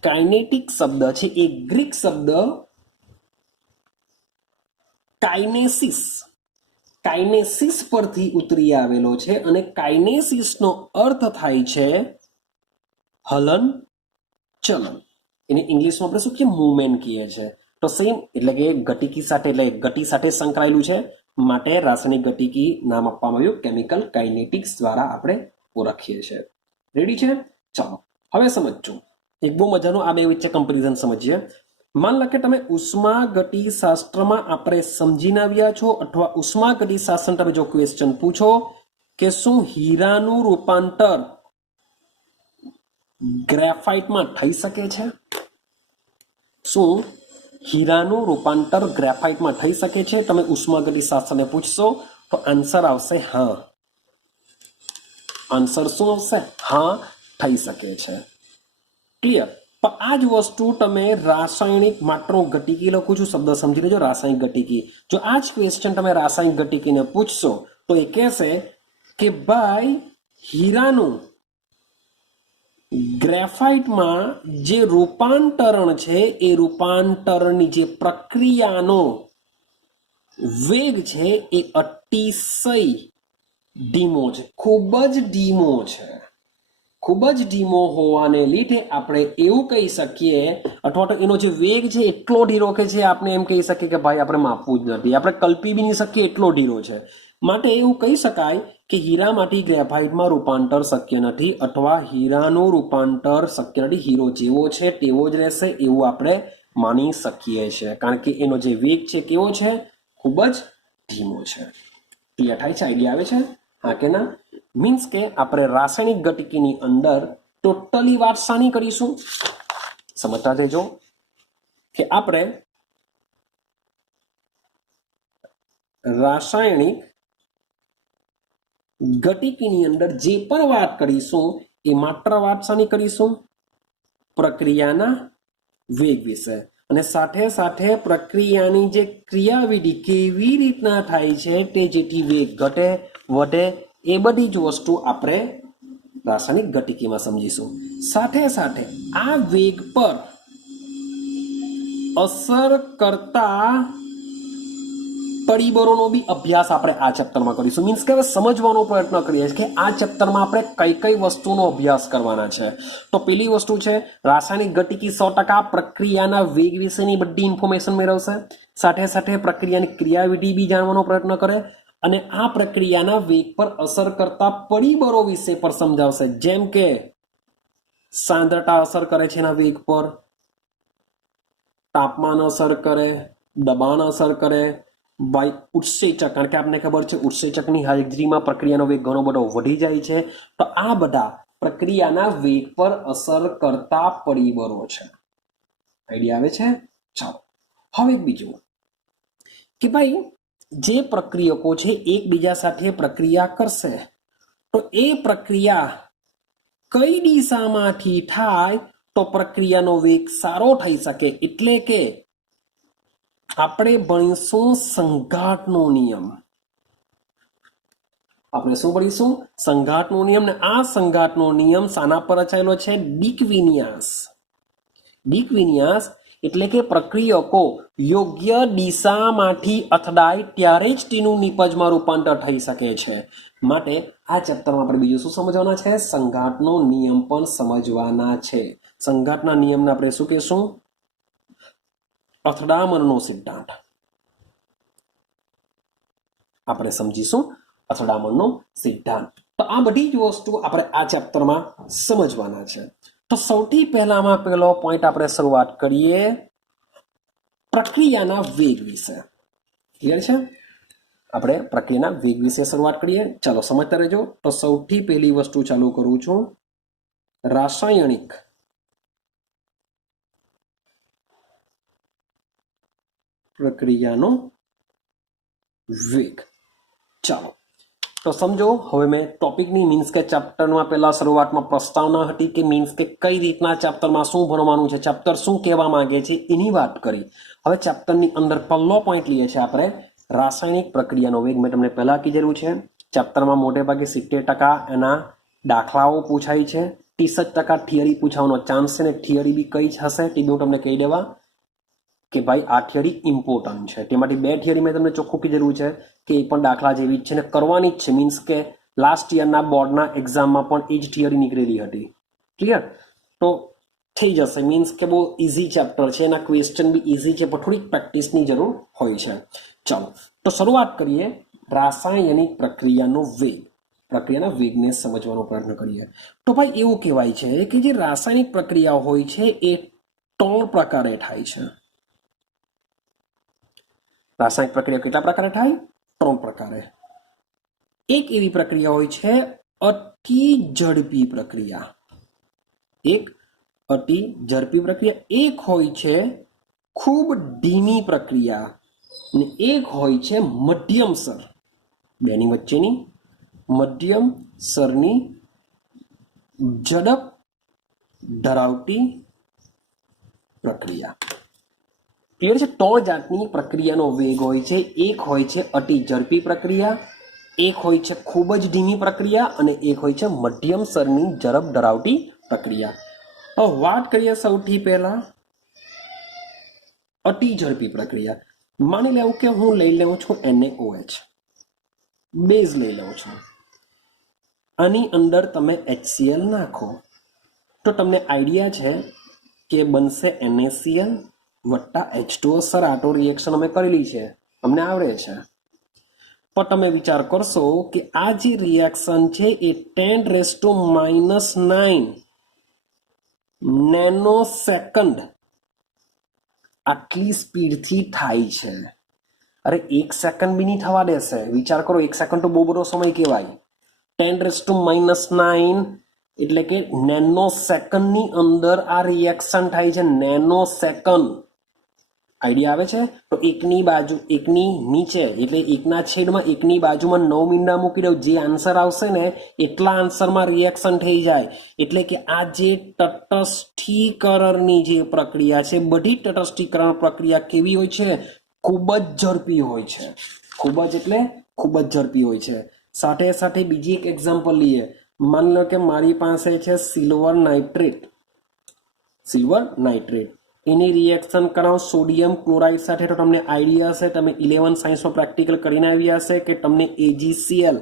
કાઇનેટિક શબ્દ છે એ ગ્રીક શબ્દ કાઇનેસિસ પરથી ઉતરી આવેલો છે. અને કાઇનેસિસનો અર્થ થાય છે હલન ચલન. એને ઇંગ્લિશમાં આપણે શું કહીએ? મૂવમેન્ટ કહીએ છીએ. તો સેમ, એટલે કે ગતિકી સાથે, એટલે ગતિ સાથે સંકળાયેલું છે, માટે રાસાયણિક ગતિકી નામ આપવામાં આવ્યું. કેમિકલ કાઇનેટિક્સ દ્વારા આપણે ઓળખીએ છીએ. રેડી છે? ચાલો હવે સમજો. એક બહુ મજાનો આ બે વચ્ચે કમ્પેરિઝન સમજીએ. માન લો કે તમે ઉષ્માગતિશાસ્ત્રમાં આપણે સમજીને આવ્યા છો, અથવા ઉષ્માગતિશાસ્ત્ર તમે જો ક્વેશ્ચન પૂછો કે શું હીરાનું રૂપાંતર ગ્રેફાઇટમાં થઈ શકે છે? શું હીરાનું રૂપાંતર ગ્રેફાઇટમાં થઈ શકે છે? તમે ઉષ્માગતિશાસ્ત્રને પૂછશો તો આન્સર આવશે હા. આન્સર શું આવશે? હા, થઈ શકે છે. ક્લિયર? પણ આ જ વસ્તુ તમે રાસાયણિક, માત્ર ગતિકી લખું છું, શબ્દ સમજી લેજો, રાસાયણિક ગતિકી. જો આ જ ક્વેશ્ચન તમે રાસાયણિક ગતિકીને પૂછશો તો એ કહેશે કે ભાઈ હીરાનું ગ્રેફાઇટમાં જે રૂપાંતરણ છે એ રૂપાંતરણની જે પ્રક્રિયાનો વેગ છે એ અતિશય ધીમો છે, ખૂબ જ ધીમો છે. ખૂબ જ ધીમો હોવાને લીધે આપણે એવું કહી શકીએ, અથવા તો એનો જે વેગ છે એટલો ધીરો કે છે આપણે એમ કહી શકીએ કે ભાઈ આપણે માપવું જ નથી, આપણે કલ્પી બી નહીં શકીએ, એટલો ધીરો છે. માટે એવું કહી શકાય કે હીરામાંથી ગ્રેફાઇટમાં રૂપાંતર શક્ય નથી, અથવા હીરાનું રૂપાંતર શક્ય નથી. હીરો જેવો છે તેવો જ રહેશે એવું આપણે માની શકીએ છીએ, કારણ કે એનો જે વેગ છે કેવો છે? ખૂબ જ ધીમો છે. ક્લિયર થાય છે? આઈડિયા આવે છે? હા કે ના? મીન્સ કે આપણે રાસાયણિક ગતિકીની અંદર ટોટલી વાત શાની કરીશું? સમજતા જજો કે આપણે રાસાયણિક ગતિકીની અંદર જે પણ વાત કરીશું એ માત્ર વાત શાની કરીશું? પ્રક્રિયાના વેગ વિશે. અને સાથે સાથે પ્રક્રિયાની જે ક્રિયાવિધિ કેવી રીતના થાય છે, તે જેથી વેગ ઘટે વધે, એ બધી જ વસ્તુ આપણે રાસાયણિક ગતિકીમાં સમજીશું. સાથે સાથે આ વેગ પર અસર કરતા પરિબળોનો બી અભ્યાસ આપણે આ ચેપ્ટરમાં કરીશું. મીન્સ કે હવે સમજવાનો પ્રયત્ન કરીએ છીએ કે આ ચેપ્ટરમાં આપણે કઈ કઈ વસ્તુનો અભ્યાસ કરવાના છે. તો પેલી વસ્તુ છે રાસાયણિક ગતિકી 100% પ્રક્રિયાના વેગ વિશેની બધી ઇન્ફોર્મેશન મેળવશે. સાથે સાથે પ્રક્રિયાની ક્રિયાવિધિ બી જાણવાનો પ્રયત્ન કરે અને આ પ્રક્રિયાના વેગ પર અસર કરતા પરિબળો વિશે પણ સમજાવશે. જેમ કે સાંદ્રતા અસર કરે છે એના વેગ પર, તાપમાન અસર કરે, દબાણ અસર કરે, ઉત્સેચક, કારણ કે આપણને ખબર છે ઉત્સેચકની હાજરીમાં પ્રક્રિયાનો વેગ ઘણો બધો વધી જાય છે. તો આ બધા પ્રક્રિયાના વેગ પર અસર કરતા પરિબળો છે. આઈડિયા આવે છે? ચાલો હવે બીજું કે ભાઈ જે પ્રક્રિયકો છે એકબીજા સાથે પ્રક્રિયા કરશે તો એ પ્રક્રિયા કઈ દિશામાંથી થાય તો પ્રક્રિયાનો વેગ સારો થઈ શકે. એટલે કે આપણે ભણીશું સંઘાતનો નિયમ. આપણે શું ભણીશું? સંઘાતનો નિયમ. ને આ સંઘાતનો નિયમ શાના પર રચાયેલો છે? ડિક વિન્યાસ. ડિક વિન્યાસ એટલે કે પ્રક્રિયકો યોગ્ય દિશામાંથી અથડાય ત્યારે જ તેનું નિપજમાં રૂપાંતર થઈ શકે છે. માટે આ ચેપ્ટરમાં આપણે બીજું શું સમજવાના છે? સંઘાતનો નિયમ પણ સમજવાના છે. સંઘાતના નિયમને આપણે શું કહેશું? અથડામણનો સિદ્ધાંત આપણે સમજીશું. અથડામણનો સિદ્ધાંત. તો આ બધી જ વસ્તુ આપણે આ ચેપ્ટરમાં સમજવાના છે. તો સૌથી પહેલામાં પહેલો પોઈન્ટ આપણે શરૂઆત કરીએ પ્રક્રિયાના વેગ વિશે. ક્લિયર છે? આપણે પ્રક્રિયાના વેગ વિશે શરૂઆત કરીએ. ચાલો સમજતા રહેજો. તો સૌથી પહેલી વસ્તુ ચાલુ કરું છું રાસાયણિક પ્રક્રિયાનો વેગ. ચાલો તો સમજો હવે મેં ટોપિકની મીન્સ કે ચેપ્ટરમાં પહેલા શરૂઆતમાં પ્રસ્તાવના હતી કે મીન્સ કે કઈ રીતના ચેપ્ટરમાં શું ભણવાનું છે, ચેપ્ટર શું કહેવા માંગે છે એની વાત કરી. હવે ચેપ્ટરની અંદર પહેલો પોઈન્ટ લઈએ છીએ આપણે રાસાયણિક પ્રક્રિયાનો વેગ. મેં તમને પહેલા કીધેલું છે ચેપ્ટરમાં મોટે ભાગે 70% એના દાખલાઓ પૂછાય છે, 30% થિયરી પૂછવાનો ચાન્સ છે. ને થિયરી બી કઈ જ હશે તે હું તમને કહી દેવા કે ભાઈ આ થિયરી ઇમ્પોર્ટન્ટ છે. તેમાંથી 2 થિયરી મેં તમને ચોખ્ખું કીધેલું છે કે એ પણ દાખલા જેવી જ છે ને કરવાની જ છે. મીન્સ કે લાસ્ટ યરના બોર્ડના એક્ઝામમાં પણ એ જ થિયરી નીકળેલી હતી. ક્લિયર? તો થઈ જશે. મીન્સ કે બહુ ઇઝી ચેપ્ટર છે, એના ક્વેશ્ચન બી ઇઝી છે, પણ થોડીક પ્રેક્ટિસની જરૂર હોય છે. ચાલો તો શરૂઆત કરીએ રાસાયણિક પ્રક્રિયાનો વેગ. પ્રક્રિયાના વેગને સમજવાનો પ્રયત્ન કરીએ. તો ભાઈ એવું કહેવાય છે કે જે રાસાયણિક પ્રક્રિયા હોય છે એ 3 પ્રકારે થાય છે. રાસાયણિક પ્રક્રિયા કેટલા પ્રકારે થાય? 3 પ્રકારે. એક એવી પ્રક્રિયા હોય છે અતિ ઝડપી પ્રક્રિયા. એક અતિ ઝડપી પ્રક્રિયા. એક હોય છે ખૂબ ધીમી પ્રક્રિયા અને એક હોય છે મધ્યમસર. બેની વચ્ચેની મધ્યમસરની ઝડપ ધરાવતી પ્રક્રિયા. ક્લિયર છે? 3 જાતની પ્રક્રિયાનો વેગ હોય છે. એક હોય છે અતિ ઝડપી પ્રક્રિયા, એક હોય છે ખૂબ જ ધીમી પ્રક્રિયા અને એક હોય છે મધ્યમ સ્તરની ઝડપ ધરાવતી પ્રક્રિયા. હવે વાત કરીએ સૌથી પહેલા અતિ ઝડપી પ્રક્રિયા. માની લેવું કે હું લઈ લઉં છું NaOH, બેઝ લઈ લઉં છું. આની અંદર તમે HCl નાખો તો તમને આઈડિયા છે કે બનશે NaCl વત્તા H2O. સર આટો રિએક્શન અમે કરેલી છે, અમને આવડે છે. પણ તમે વિચાર કરશો કે આ જે રિએક્શન છે એ 10⁻⁹ નેનોસેકન્ડ આટલી સ્પીડથી થાય છે. અરે 1 સેકન્ડ બી નહીં થવા દેશે. વિચાર કરો, 1 સેકન્ડ તો બહુ બધો સમય કહેવાય. 10⁻⁹ એટલે કે નેનો સેકન્ડની અંદર આ રિએક્શન થાય છે. Nano second. આઈડિયા આવે છે? તો એકની બાજુ, એકની નીચે એટલે એકના છેદમાં એકની બાજુમાં 9 મીંડા મૂકી દો. જે આન્સર આવશે ને એટલા આન્સરમાં રિએક્શન થઈ જાય. એટલે કે આ જે તટસ્થીકરણની જે પ્રક્રિયા છે, બધી તટસ્થીકરણ પ્રક્રિયા કેવી હોય છે? ખૂબ જ ઝડપી હોય છે. ખૂબ જ એટલે ખૂબ જ ઝડપી હોય છે. સાથે સાથે બીજી એક એક્ઝામ્પલ લઈએ. માની લો કે મારી પાસે છે સિલ્વર નાઇટ્રેટ. સિલ્વર નાઇટ્રેટ એની રિએક્શન કરાવો સોડિયમ ક્લોરાઇડ સાથે, તો તમને આઈડિયા હશે, તમે 11 સાયન્સમાં પ્રેક્ટિકલ કરીને આવ્યા હશે કે તમને AgCl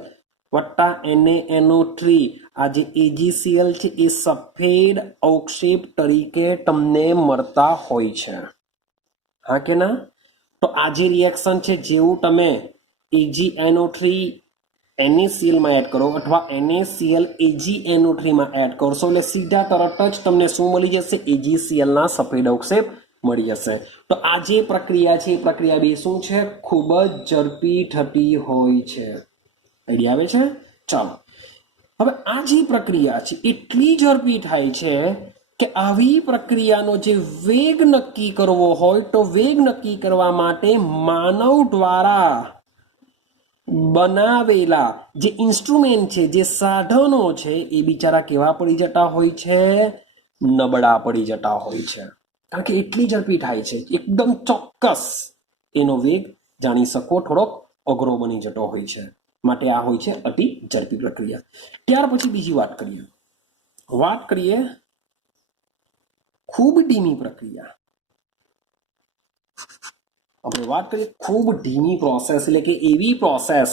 વત્તા NaNO3 આ જે AgCl છે એ સફેદ અવક્ષેપ તરીકે તમને મળતા હોય છે, હા કે ના? તો આ જે રિએક્શન છે જેવું તમે AgNO3 NaCl માં એડ કરો અથવા NaCl AgNO3 માં એડ કરશો એટલે સીધા તરત જ તમને શું મળી જશે? AgCl ના સફેદ અવક્ષેપ મળી જશે. તો આ જે પ્રક્રિયા છે એ પ્રક્રિયા બી શું છે? ખૂબ જ ઝડપી થતી હોય છે. આઈડિયા આવે છે? ચાલો, હવે આ જે પ્રક્રિયા છે એટલી ઝડપી થાય છે કે આવી પ્રક્રિયાનો જે વેગ નક્કી કરવો હોય તો વેગ નક્કી કરવા માટે માનવ દ્વારા બનાવેલા જે ઇન્સ્ટ્રુમેન્ટ છે, જે સાધનો છે એ બિચારા કેવા પડી જતા હોય છે? નબળા પડી જતા હોય છે, કારણ કે એટલી ઝડપી થાય છે. એકદમ ચોક્કસ એનો વેગ જાણી શકો થોડોક અઘરો બની જતો હોય છે, માટે આ હોય છે અતિ ઝડપી પ્રક્રિયા. ત્યાર પછી બીજી વાત કરીએ ખૂબ ધીમી પ્રક્રિયા. આપણે વાત કરીએ ખૂબ ધીમી પ્રોસેસ એટલે કે એવી પ્રોસેસ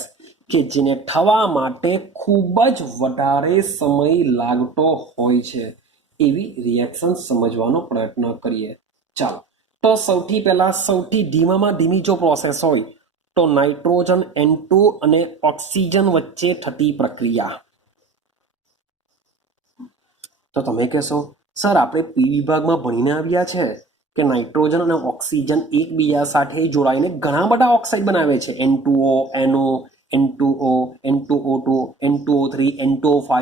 કે જેને થવા માટે ખૂબ જ વધારે સમય લાગતો હોય છે, એવી રિએક્શન સમજવાનો પ્રયત્ન કરીએ. ચાલો, તો સૌથી પહેલા સૌથી ધીમામાં ધીમી જો પ્રોસેસ હોય તો નાઇટ્રોજન N2 અને ઓક્સિજન વચ્ચે થતી પ્રક્રિયા. તો તમે કહેશો સર આપણે પી વિભાગમાં ભણીને આવ્યા છે કે નાઇટ્રોજન અને ઓક્સિજન એકબીજા સાથે જોડાઈને ઘણા બધા ઓક્સાઇડ બનાવે છે, N2O, NO, N2O, N2O2, N2O3, N2O5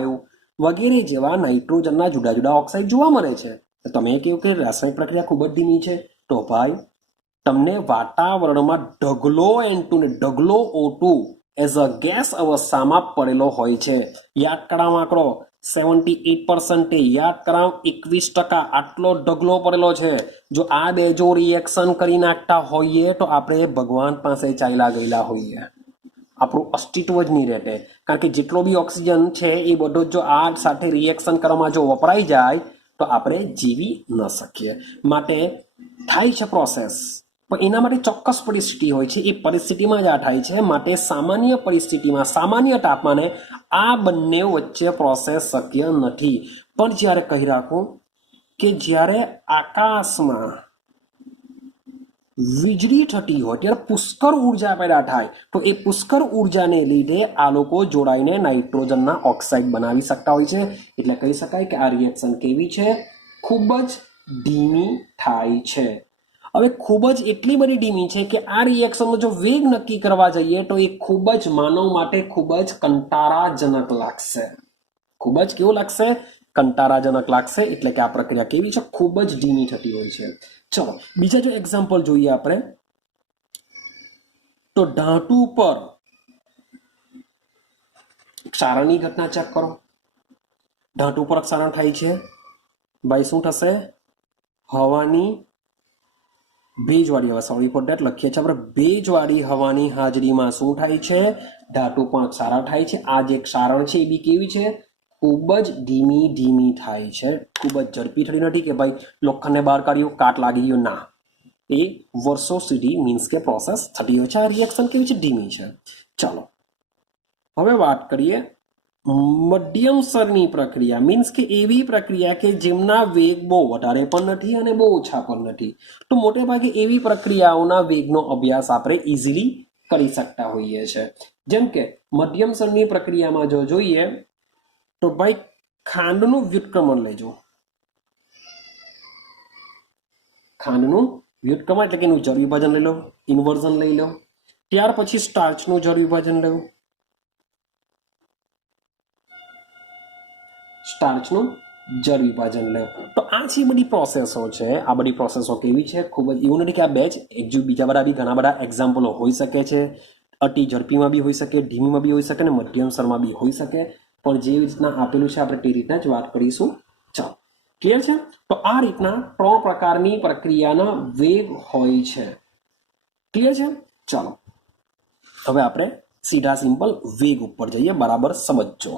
વગેરે જેવા નાઇટ્રોજનના જુદા જુદા ઓક્સાઇડ જોવા મળે છે. તમે કહ્યું કે રાસાયણિક પ્રક્રિયા ખૂબ જ ધીમી છે, તો ભાઈ તમને વાતાવરણમાં ઢગલો N2 ને ઢગલો O2 એઝ અ ગેસ અવસ્થામાં પડેલો હોય છે. યાદ કરાવો આંકડો 78%, યાદ કરાવ 21%, આટલો ઢગલો પડેલો છે. જો આ બે જો રિએક્શન કરી નાખતા હોઈએ તો આપણે ભગવાન પાસે ચાલ્યા ગયેલા હોઈએ, આપણું અસ્તિત્વ જ નહીં રહેતે. કારણ કે જેટલો બી ઓક્સિજન છે એ બધો જો આ સાથે રિએક્શન કરવામાં જો વપરાઈ જાય તો આપણે જીવી ન શકીએ. માટે થાય છે પ્રોસેસ, પણ એના માટે ચોક્કસ પરિસ્થિતિ હોય છે, એ પરિસ્થિતિમાં જ આ થાય છે. માટે સામાન્ય પરિસ્થિતિમાં સામાન્ય તાપમાને આ બંને વચ્ચે પ્રોસેસ શક્ય નથી. પણ જ્યારે કહી રાખું કે જ્યારે આકાશમાં વીજળી થતી હોય ત્યારે પુષ્કળ ઉર્જા પેદા થાય, તો એ પુષ્કળ ઉર્જાને લીધે આ લોકો જોડાઈને નાઇટ્રોજનના ઓક્સાઇડ બનાવી શકતા હોય છે. એટલે કહી શકાય કે આ રિએક્શન કેવી છે? ખૂબ જ ધીમી થાય છે. હવે ખૂબ જ એટલી બધી ધીમી છે કે આ રિએક્શનનો જો વેગ નક્કી કરવા જઈએ તો એ ખૂબ જ માનવ માટે ખૂબ જ કંટાળાજનક લાગશે. ખૂબ જ કેવું લાગશે? કંટાળાજનક લાગશે. એટલે કે આ પ્રક્રિયા કેવી છે? ખૂબ જ ધીમી થતી હોય છે. ચલો બીજા જો એક્ઝામ્પલ જોઈએ આપણે, તો ધાતુ પર ક્ષારણની ઘટના ચેક કરો. ધાતુ પર ક્ષારણ થાય છે, ભાઈ શું થશે? હવાની ભેજવાળી હવા, સોરી ફોર ધેટ લખીએ છીએ આપણે, ભેજવાળી હવાની હાજરીમાં શું થાય છે? ધાતુ પણ ક્ષારણ થાય છે. આ જે ક્ષારણ છે એ બી કેવી છે? ખૂબ જ ધીમી થાય છે. ખૂબ જ ઝડપી થતી નથી કે ભાઈ લોખંડને બહાર કાઢ્યું કાટ લાગી ગયો, ના, એ વર્ષો સુધી મીન્સ કે પ્રોસેસ થતી હોય છે. આ રિએક્શન કેવી છે? ધીમી છે. ચાલો હવે વાત કરીએ મધ્યમ સ્તરની પ્રક્રિયા, મીન્સ કે એવી પ્રક્રિયા કે જેમના વેગ બહુ વધારે પણ નથી અને બહુ ઓછા પણ નથી. તો મોટે ભાગે એવી પ્રક્રિયાઓના વેગનો અભ્યાસ આપણે ઇઝીલી કરી શકતા હોઈએ છીએ. જેમ કે મધ્યમ સ્તરની પ્રક્રિયામાં જો જોઈએ તો ભાઈ ખાંડનું વ્યુત્ક્રમણ લેજો. ખાંડનું વ્યુત્ક્રમણ એટલે કે એનું જળ વિભાજન લઈ લો, ઇન્વર્ઝન લઈ લો. ત્યાર પછી સ્ટાર્ચનું જળ વિભાજન લેવું, સ્ટાર્ચનું જળ વિભાજન લેવું. તો આ જે બધી પ્રોસેસો છે, આ બધી પ્રોસેસો કેવી છે? ખૂબ જ, એવું નથી કે આ બે જ, બીજા બધા બી ઘણા બધા એક્ઝામ્પલો હોઈ શકે છે. અતિ ઝડપીમાં બી હોઈ શકે, ધીમીમાં બી હોઈ શકે અને મધ્યમ સ્તરમાં બી હોઈ શકે. પણ જે રીતના આપેલું છે આપણે તે રીતના જ વાત કરીશું. ચાલો, ક્લિયર છે? તો આ રીતના 3 પ્રકારની પ્રક્રિયાના વેગ હોય છે. ક્લિયર છે? ચાલો હવે આપણે સીધા સિમ્પલ વેગ ઉપર જઈએ, બરાબર સમજો.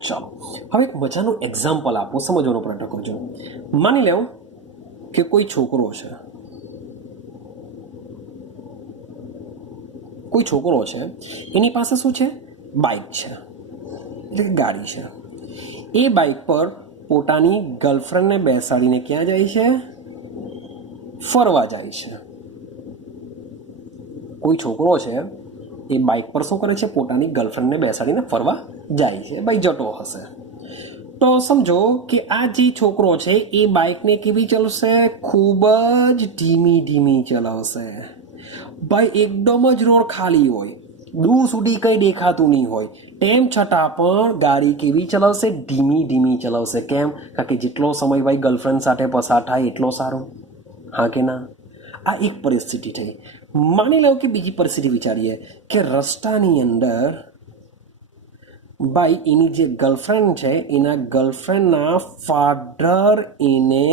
ચાલો હવે એક મજાનું એક્ઝામ્પલ આપો, સમજવાનો પ્રયત્ન કરજો. માની લેવું કે કોઈ છોકરો છે, કોઈ છોકરો છે, એની પાસે શું છે? બાઇક છે, એટલે કે ગાડી છે. એ બાઇક પર પોતાની ગર્લફ્રેન્ડને બેસાડીને ક્યાં જાય છે? ફરવા જાય છે. કોઈ છોકરો છે એ બાઇક પર શું કરે છે? પોતાની ગર્લફ્રેન્ડને બેસાડીને ફરવા જાય છે. ભાઈ જતો હશે. તો સમજો કે આ જે છોકરો છે એ બાઇકને કેવી ચલાવશે? ખૂબ જ ધીમી ધીમી ચલાવશે. ભાઈ એકદમ જ રોડ ખાલી હોય, દૂર સુધી કંઈ દેખાતું નહીં હોય, તેમ છતાં પણ ગાડી કેવી ચલાવશે? ધીમી ધીમી ચલાવશે. કેમ? કારણ કે જેટલો સમય ભાઈ ગર્લફ્રેન્ડ સાથે પસાર થાય એટલો સારો. હા કે ના? આ એક પરિસ્થિતિ થઈ. માની લો કે બીજી પરિસ્થિતિ વિચારીએ કે રસ્તાની અંદર ભાઈ એની જે ગર્લફ્રેન્ડ છે એના ગર્લફ્રેન્ડના ફાધર એને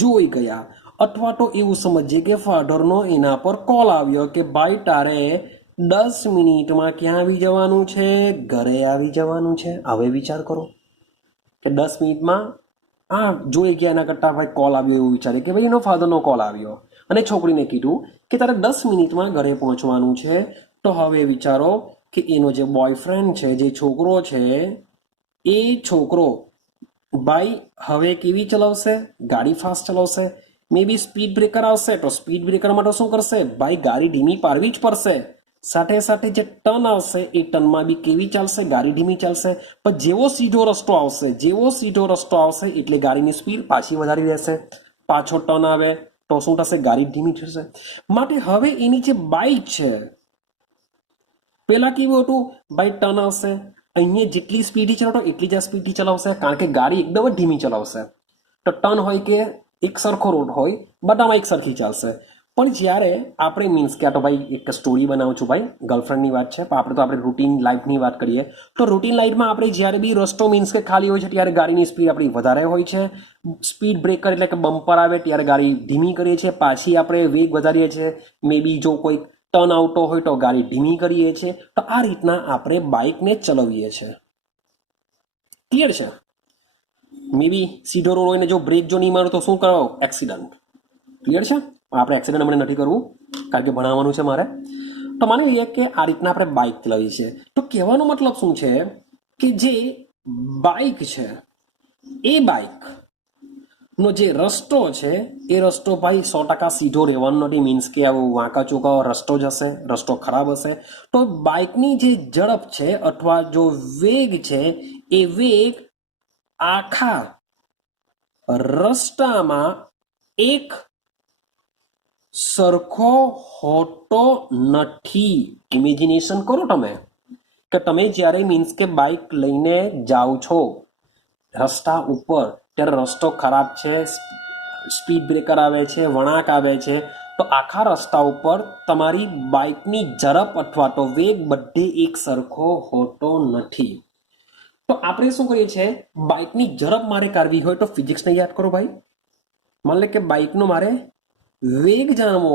જોઈ ગયા, અથવા તો એવું સમજીએ કે ફાધરનો એના પર કોલ આવ્યો કે ભાઈ તારે 10 મિનિટમાં ક્યાં આવી જવાનું છે? ઘરે આવી જવાનું છે. હવે વિચાર કરો કે 10 મિનિટમાં જોઈ ગયા, એના કરતાં ભાઈ કોલ આવ્યો એવું વિચારે કે ભાઈ એનો ફાધરનો કોલ આવ્યો અને છોકરીને કીધું કે તારે 10 મિનિટમાં ઘરે પહોંચવાનું છે. તો હવે વિચારો કે એનો જે બોયફ્રેન્ડ છે, જે છોકરો છે, એ છોકરો ભાઈ હવે કેવી ચલાવશે? ગાડી ફાસ્ટ ચલાવશે. મે બી સ્પીડ બ્રેકર આવશે તો સ્પીડ બ્રેકર માટે શું કરશે? ભાઈ ગાડી ધીમી પાડવી જ પડશે. સાથે સાથે જે ટર્ન આવશે એ ટર્નમાં બી કેવી ચાલશે? ગાડી ધીમી ચાલશે. પણ જેવો સીધો રસ્તો આવશે એટલે ગાડીની સ્પીડ પાછી વધારી દેશે. પાછો ટર્ન આવે તો શું થશે? ગાડી ધીમી થશે. માટે હવે એની જે બાઇક છે, પેલા કેવું હતું? ભાઈ ટર્ન આવશે, અહીંયા જેટલી સ્પીડથી ચલાવતો એટલી જ સ્પીડથી ચલાવશે, કારણ કે ગાડી એકદમ જ ધીમી ચલાવશે. તો ટર્ન હોય કે એક સરખો રોડ હોય, બધામાં એક સરખી ચાલશે. પણ જ્યારે આપણે મીન્સ કે આ તો ભાઈ એક સ્ટોરી બનાવું છું ભાઈ, ગર્લફ્રેન્ડની વાત છે, પણ આપણે રૂટીન લાઈફની વાત કરીએ તો રૂટીન લાઈફમાં આપણે જ્યારે બી રસ્તો મીન્સ કે ખાલી હોય છે ત્યારે ગાડીની સ્પીડ આપણી વધારે હોય છે. સ્પીડ બ્રેકર એટલે કે બમ્પર આવે ત્યારે ગાડી ધીમી કરીએ છીએ, પાછી આપણે વેગ વધારીએ છીએ. મે બી જો કોઈ ટર્ન આવતો હોય તો ગાડી ધીમી કરીએ છીએ. તો આ રીતના આપણે બાઇકને ચલાવીએ છીએ. ક્લિયર છે? મે બી સીધો રોડ હોય ને જો બ્રેક જો નહીં મારો તો શું કરો? એક્સિડન્ટ. ક્લિયર છે? આપણે એક્સિડન્ટ મને નથી કરવું કારણ કે ભણાવવાનું છે મારે. તો માની લઈએ કે આ રીતના આપણે બાઇક ચલાવીએ છીએ. તો કહેવાનો મતલબ શું છે કે જે બાઇક છે એ બાઇક નો જે રસ્તો છે એ રસ્તો ભાઈ 100% સીધો રહેવાનો નથી. મીન્સ કે આવો વાંકા ચોકા રસ્તો જ હશે, રસ્તો ખરાબ હશે. તો બાઇકની જે ઝડપ છે અથવા જો વેગ છે એ વેગ આખા રસ્તામાં એક સરખો હોતો નથી. ઇમેજિનેશન કરો તમે કે તમે જ્યારે મીન્સ કે બાઇક લઈને જાઓ છો રસ્તા ઉપર, ત્યારે રસ્તો ખરાબ છે, સ્પીડ બ્રેકર આવે છે, વળાંક આવે છે, તો આખા રસ્તા ઉપર તમારી બાઇકની ઝડપ અથવા તો વેગ બધે એક સરખો હોતો નથી. તો આપણે શું કરીએ છીએ? બાઇકની ઝડપ મારે કાઢવી હોય તો ફિઝિક્સને યાદ કરો ભાઈ. માની લે કે બાઇકનો મારે વેગ જાણવો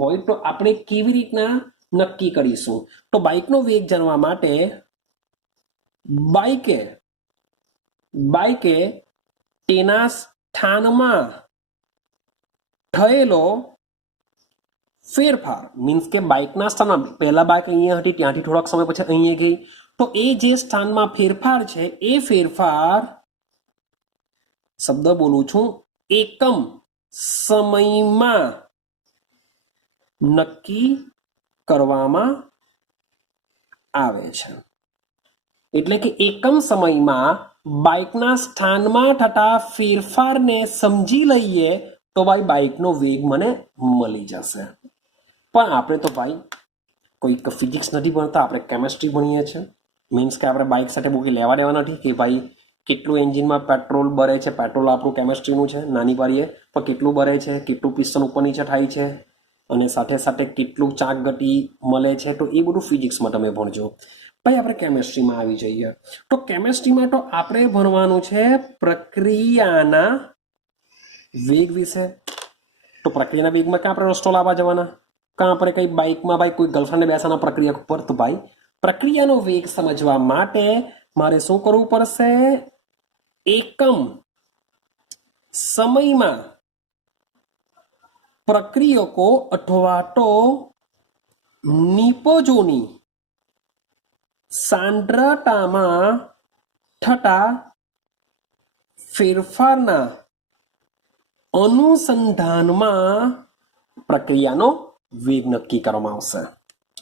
હોય તો આપણે કેવી રીતના નક્કી કરીશું? તો બાઇકનો વેગ જાણવા માટે બાઇકે તેના સ્થાનમાં થયેલો ફેરફાર, મીન્સ કે બાઇકના સ્થાનમાં પહેલા બાઇક અહીંયા હતી, ત્યાંથી થોડાક સમય પછી અહીંયા ગઈ, તો એ જે સ્થાનમાં ફેરફાર છે એ ફેરફાર, શબ્દ બોલું છું, એકમ સમયમાં નક્કી કરવામાં આવે છે. એટલે કે એકમ સમયમાં બાઇકના સ્થાનમાં થતા ફેરફારને સમજી લઈએ તો ભાઈ બાઇકનો વેગ મને મળી જશે. પણ આપણે તો ભાઈ કોઈ ફિઝિક્સ નથી ભણતા, આપણે કેમેસ્ટ્રી ભણીએ છીએ. મીન્સ કે આપણે બાઇક સાથે બહુ લેવા દેવા નથી કે ભાઈ કેટલું એન્જિનમાં પેટ્રોલ બળે છે. પેટ્રોલ આપણું કેમેસ્ટ્રીનું છે નાની પારીએ, પણ કેટલું બળે છે, કેટલું પિસ્ટન ઉપર નીચે થાય છે, અને સાથે સાથે કેટલું ચાક ગતિ મળે છે, તો એ બધું ફિઝિક્સમાં તમે ભણજો. ભાઈ આપણે કેમેસ્ટ્રીમાં આવી જઈએ તો કેમેસ્ટ્રીમાં તો આપણે ભણવાનું છે પ્રક્રિયાના વેગ વિશે. તો પ્રક્રિયાના વેગમાં ક્યાં આપણે રસ્તો લાવવા જવાના? કાં આપણે કઈ બાઇકમાં ભાઈ કોઈ ગર્લફ્રેન્ડને બેસાના પ્રક્રિયા ઉપર? તો ભાઈ પ્રક્રિયાનો વેગ સમજવા માટે મારે શું કરવું પડશે? એકમ સમયમાં પ્રક્રિયકો અથવા તો નિપજોની સાંદ્રતામાં થતા ફેરફારના અનુસંધાનમાં પ્રક્રિયાનો વેગ નક્કી કરવામાં આવશે.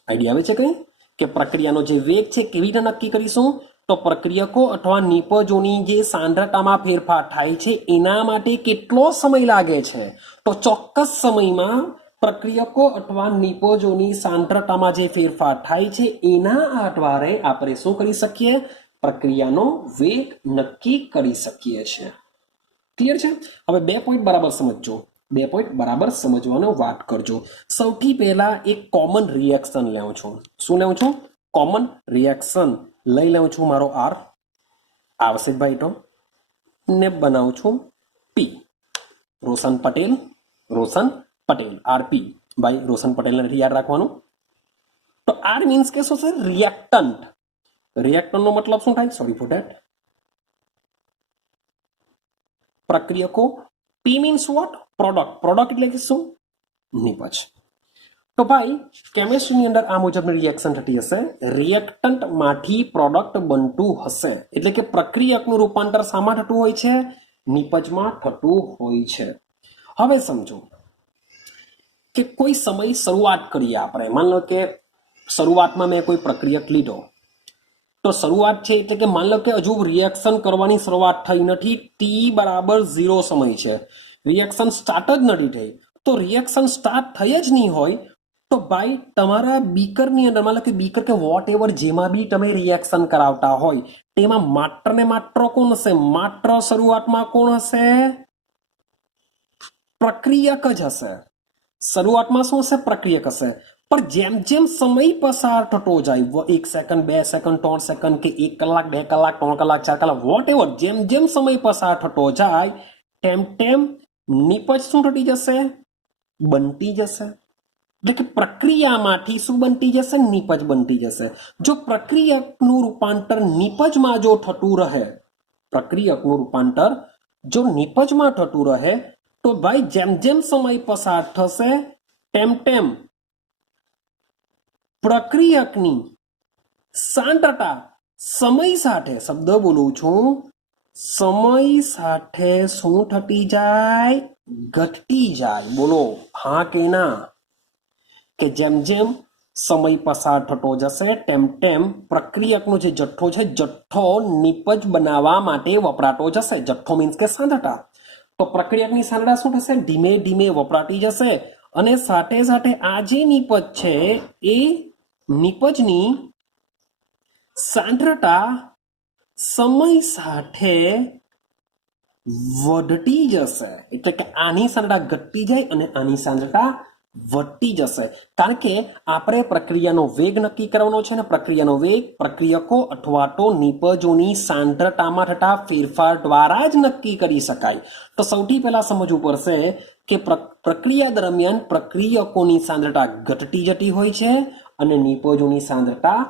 આઈડિયા આવે છે કંઈ કે પ્રક્રિયાનો જે વેગ છે કેવી રીતે નક્કી કરીશું? તો પ્રક્રિયકો અથવા નિપજોની જે સાંદ્રતામાં ફેરફાર થાય છે એના માટે કેટલો સમય લાગે છે? તો ચોક્કસ સમયમાં પ્રક્રિયકો અથવા નિપજોની સાંદ્રતામાં જે ફેરફાર થાય છે એના આધારે આપણે શું કરી શકીએ? પ્રક્રિયાનો વેગ નક્કી કરી શકીએ છીએ. ક્લિયર છે? હવે 2 પોઈન્ટ બરાબર સમજજો. 2 પોઈન્ટ બરાબર સમજવાનો વાત કરજો. સૌથી પહેલા એક કોમન રિએક્શન લેવું છું. શું લેવું છું? કોમન રિએક્શન લઈ લઉં છું. મારો આર આવશે ભાઈ તો ને બનાવું છું પી. રોશન પટેલ આરપી. ભાઈ રોશન પટેલ નથી યાદ રાખવાનું. તો આર મીન્સ કે શું છે? રિએક્ટન્ટ. રિએક્ટન્ટ નો મતલબ શું થાય? Sorry for that. પ્રક્રિયકો. P means what? પ્રોડક્ટ એટલે કે શું? નિપજ. તો ભાઈ કેમિસ્ટ્રીની અંદર આ મુજબની રિએક્શન થતી હશે. રિએક્ટન્ટ માંથી પ્રોડક્ટ બનતું હશે. એટલે કે પ્રક્રિયકનું રૂપાંતર શામાં થતું હોય છે? નિપજમાં થતું હોય છે. હવે સમજો કે કોઈ સમય શરૂઆત કરીએ આપણે. માન લો કે શરૂઆતમાં મેં કોઈ પ્રક્રિયક લીધો. તો શરૂઆત છે એટલે કે માન લો કે હજુ રિએક્શન કરવાની શરૂઆત થઈ નથી. ટી બરાબર 0 સમય છે. રિએક્શન સ્ટાર્ટ જ નથી થઈ. તો રિએક્શન સ્ટાર્ટ થઈ જ નહીં હોય તો ભાઈ તમારા બીકરની અંદર, માન લો કે બીકર કે વોટ એવર જેમાં બી તમે રિએક્શન કરાવતા હોય તેમાં માત્ર ને માત્ર કોણ હશે? માત્ર શરૂઆતમાં કોણ હશે? પ્રક્રિયક જ હશે. શરૂઆતમાં શું હશે? પ્રક્રિયક હશે. પણ જેમ જેમ સમય પસાર થતો જાય, 1 સેકન્ડ 2 સેકન્ડ 3 સેકન્ડ કે 1 કલાક 2 કલાક 3 કલાક 4 કલાક વોટ એવર, જેમ જેમ સમય પસાર થતો જાય તેમ તેમ નિપજ શું થતી જશે? બનતી જશે. એટલે કે પ્રક્રિયામાંથી શું બનતી જશે? નિપજ બનતી જશે. જો પ્રક્રિયકનું રૂપાંતર નિપજમાં જો થતું રહે, પ્રક્રિયકનું રૂપાંતર જો નિપજમાં થતું રહે તો ભાઈ જેમ જેમ સમય પસાર થશે તેમ તેમ પ્રક્રિયકની સાંદ્રતા સમય સાથે, શબ્દ બોલું છું, સમય સાથે શું થતી જાય? ઘટતી જાય. બોલો હા કે ના? કે જેમ જેમ સમય પસાર થતો જશે તેમ તેમ પ્રક્રિયકનો જે જથ્થો છે, જથ્થો નિપજ બનાવવા માટે વપરાતો જશે. જથ્થો મીન્સ કે સાંદ્રતા. તો પ્રક્રિયકની સાંદ્રતા શું થશે? ધીમે ધીમે વપરાતી જશે. અને સાથે સાથે આ જે નિપજ છે એ નિપજની સાંદ્રતા સમય સાથે વધતી જશે. એટલે કે આની સાંદ્રતા ઘટતી જાય અને આની સાંદ્રતા વધતી જશે. કારણ કે આપણે પ્રક્રિયાનો વેગ નક્કી કરવાનો છે ને પ્રક્રિયાનો વેગ પ્રક્રિયકો અથવા તો નિપજોની સાંદ્રતામાં થતા ફેરફાર દ્વારા જ નક્કી કરી શકાય. તો સૌથી પહેલા સમજવું પડશે કે પ્રક્રિયા દરમિયાન પ્રક્રિયકોની સાંદ્રતા ઘટતી જતી હોય છે અને નિપજોની સાંદ્રતા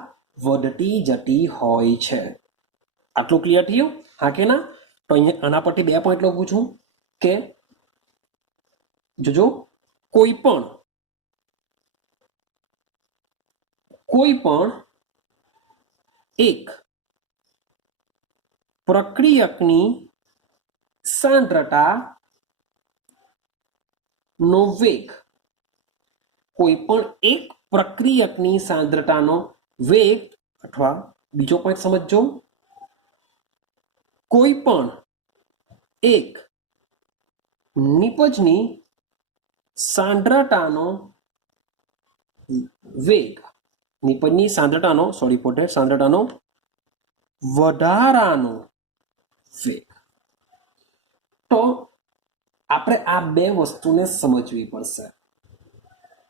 વધતી જતી હોય છે. આટલું ક્લિયર થયું? હા કે ના? તો અહીંયા આના પરથી 2 પોઈન્ટ લખું છું કે જોજો, કોઈ પણ એક પ્રક્રિયકની સાંદ્રતા નો વેગ, કોઈ પણ એક પ્રક્રિયકની સાંદ્રતાનો વેગ, અથવા બીજો પોઈન્ટ સમજજો, કોઈ પણ એક નિપજની સાંદ્રતાનો વેગ, નિપજની સાંદ્રતાનો સાંદ્રતાનો વધારાનો વેગ. તો આપણે આ 2 વસ્તુને સમજવી પડશે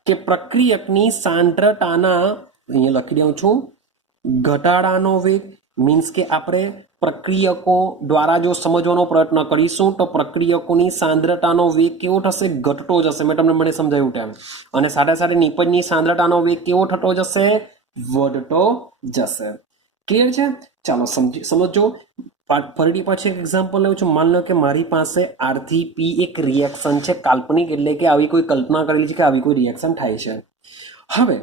કે પ્રક્રિયકની સાંદ્રતાના, અહીંયા લખી દઉં છું, ઘટાડાનો વેગ મીન્સ કે આપણે પ્રક્રિયકો દ્વારા જો સમજવાનો પ્રયત્ન કરીશું તો પ્રક્રિયકોની સાંદ્રતાનો વેગ કેવો થશે? ઘટતો જશે. મેં તમને મને સમજાવ્યું તેમ. અને સાથે સાથે નિપજની સાંદ્રતાનો વેગ કેવો થતો જશે? વધતો જશે. ક્લિયર છે? ચાલો સમજો. ફરીથી પાછું એક એક્ઝામ્પલ લઉં છું. માની લો કે મારી પાસે આર થી પી એક રિએક્શન છે, કાલ્પનિક એટલે કે આવી કોઈ કલ્પના કરેલી છે કે આવી કોઈ રિએક્શન થાય છે. હવે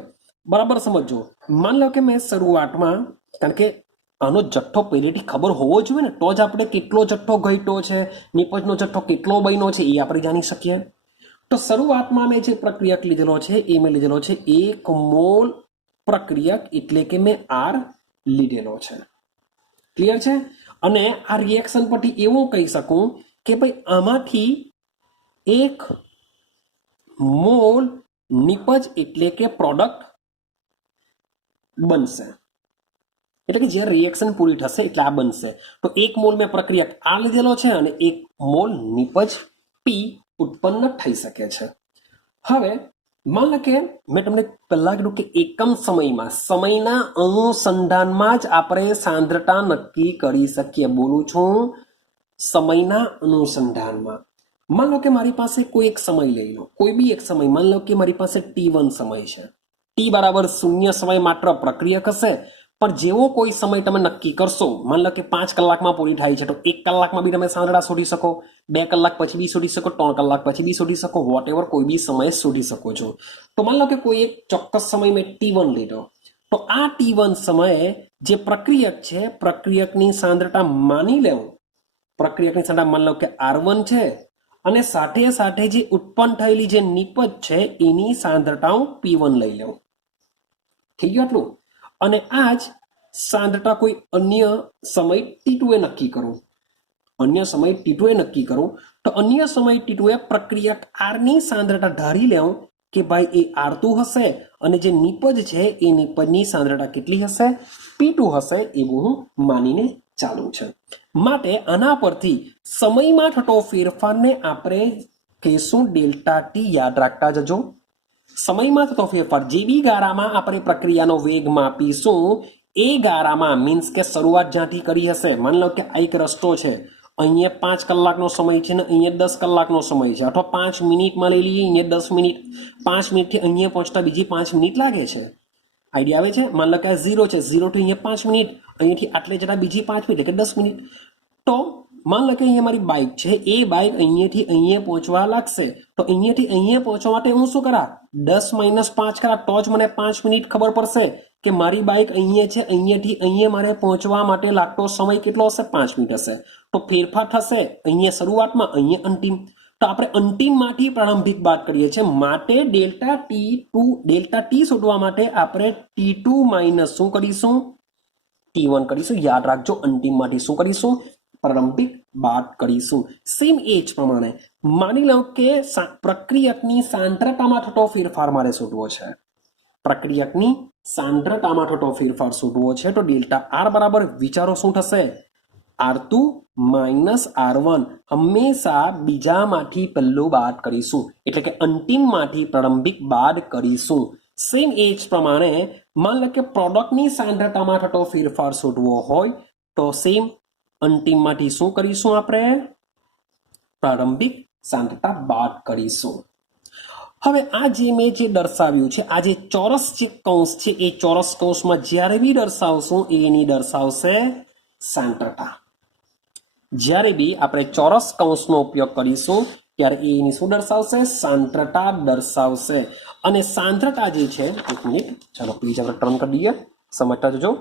બરાબર સમજો, માની લો કે મેં શરૂઆતમાં, કારણ કે આનો જથ્થો પહેલેથી ખબર હોવો જોઈએ ને, તો જ આપણે કેટલો જથ્થો ઘટ્યો છે, નિપજનો જથ્થો કેટલો બન્યો છે એ આપણે જાણી શકીએ. તો શરૂઆતમાં મેં જે પ્રક્રિયક લીધેલો છે એ મેં લીધેલો છે 1 મોલ પ્રક્રિયક, એટલે કે મેં આર લીધેલો છે. ક્લિયર છે? અને આ રિએક્શન પરથી એવું કહી શકું કે ભાઈ આમાંથી 1 મોલ નિપજ એટલે કે પ્રોડક્ટ બનશે. એટલે કે જ્યારે રિએક્શન પૂરી થશે એટલે આ બનશે. તો 1 મોલ મેં પ્રક્રિયક આ લીધેલો છે અને 1 મોલ નિપજ પી ઉત્પન્ન થઈ શકે છે. હવે માન લો કે મેં તમને પહેલા કીધું કે એકમ સમયમાં, સમયના અનુસંધાનમાં જ આપણે સાંદ્રતા નક્કી કરી શકીએ. બોલું છું, સમયના અનુસંધાનમાં. માન લો કે મારી પાસે કોઈ એક સમય લઈ લો, કોઈ બી એક સમય. માન લો કે મારી પાસે t1 સમય છે. t બરાબર 0 સમય માત્ર પ્રક્રિયક હશે, પણ જેવો કોઈ સમય તમે નક્કી કરશો, માન લો કે 5 કલાકમાં પૂરી થાય છે, તો 1 કલાકમાં બી તમે સાંદ્રતા શોધી શકો, 2 કલાક પછી બી શોધી શકો, 3 કલાક પછી બી શોધી શકો, વોટ એવર કોઈ બી સમયે શોધી શકો છો. તો માન લો કે કોઈ એક ચોક્કસ સમય મેં t1 લીધો, તો આ t1 સમયે જે પ્રક્રિયક છે, પ્રક્રિયકની સાંદ્રતા માની લેવું, પ્રક્રિયકની સાંદ્રતા માન લો કે R1 છે, અને સાથે સાથે જે ઉત્પન્ન થયેલી જે નિપજ છે એની સાંદ્રતા હું P1 લઈ લઉં. થઈ ગયું આટલું? અને આ જ સાંદ્રતા કોઈ અન્ય સમય t2 એ નક્કી કરું, અન્ય સમય t2 એ નક્કી કરું, તો અન્ય સમય t2 એ પ્રક્રિયક R ની સાંદ્રતા ધારી લેવું કે ભાઈ એ R2 હશે, અને જે નિપજ છે એ નિપજની સાંદ્રતા કેટલી હશે? P2 હશે, એવું હું માનીને ચાલુ છે. માટે આના પરથી સમયમાં થતો ફેરફારને આપણે કહીશું ડેલ્ટા ટી. યાદ રાખતા જજો, સમયમાં થતો ફેરફાર જે બી ગાળામાં આપણે પ્રક્રિયાનો વેગ માપીશું એ ગાળામાં, મીન્સ કે શરૂઆત જ્યાંથી કરી હશે, માની લો કે આ એક રસ્તો છે, અહીંયા 5 કલાકનો સમય છે ને અહીંયા 10 કલાકનો સમય છે, અથવા 5 મિનિટમાં લઈ લઈએ, અહીંયા 10 મિનિટ, 5 મિનિટથી અહીંયા પહોંચતા બીજી 5 મિનિટ લાગે છે. આઈડિયા આવે છે? માન લો કે આ 0 છે, 0 થી અહીંયા 5 મિનિટ, અહીંયાથી આટલે જતા બીજી 5 મિનિટ એટલે 10 મિનિટ. તો માન લો કે અહીંયા મારી બાઇક છે, એ બાઇક અહીંયાથી અહીંયા પહોંચવા લાગશે, તો અહીંયાથી અહીંયા પહોંચવા માટે હું શું કરા? 10 - 5 કરા, તો જ મને 5 મિનિટ ખબર પડશે કે મારી બાઇક અહીંયા છે, અહીંયાથી અહીંયા મારે પહોંચવા માટે લાગતો સમય કેટલો હશે? 5 મિનિટ હશે. તો ફેરફાર થશે અહીંયા શરૂઆતમાં, અહીંયા અંતિમ. તો આપણે અંતિમમાંથી પ્રારંભિક બાદ કરીએ છીએ, માટે ડેલ્ટા ટી શોધવા માટે આપણે t2 માઇનસ શું કરીશું? t1 કરીશું. યાદ રાખજો, અંતિમમાંથી શું કરીશું? પ્રારંભિક બાદ કરીશું. સેમ એ જ પ્રમાણે માની લો કે પ્રક્રિયકની સાંદ્રતામાં થતો ફેરફાર મારે શોધવો છે, પ્રક્રિયકની સાંદ્રતામાં થતો ફેરફાર શોધવો છે, તો ડેલ્ટા આર બરાબર વિચારો શું થશે? R2 minus R1. હંમેશા બીજામાંથી પહેલું બાદ કરીશું, એટલે કે અંતિમમાંથી પ્રારંભિક બાદ કરીશું. સેમ એ જ પ્રમાણે માન લો કે પ્રોડક્ટની સાંદ્રતામાં થતો ફેરફાર શોધવો હોય તો સેમ અંતિમમાંથી શું કરીશું? આપણે પ્રારંભિક સાંદ્રતા બાદ કરીશું. હવે આ જે મેં જે દર્શાવ્યું છે, આ જે ચોરસ જે કૌંસ છે, એ ચોરસ કૌંસમાં જ્યારે બી દર્શાવશું એની દર્શાવશે સાંદ્રતા. જ્યારે બી આપણે ચોરસ કૌંસનો ઉપયોગ કરીશું ત્યારે એની શું દર્શાવશે? સાંદ્રતા દર્શાવશે. અને સાંદ્રતા જે છે, એક મિનિટ, ચાલો પેજ આપણે ટર્ન કરી દઈએ, સમજતા જજો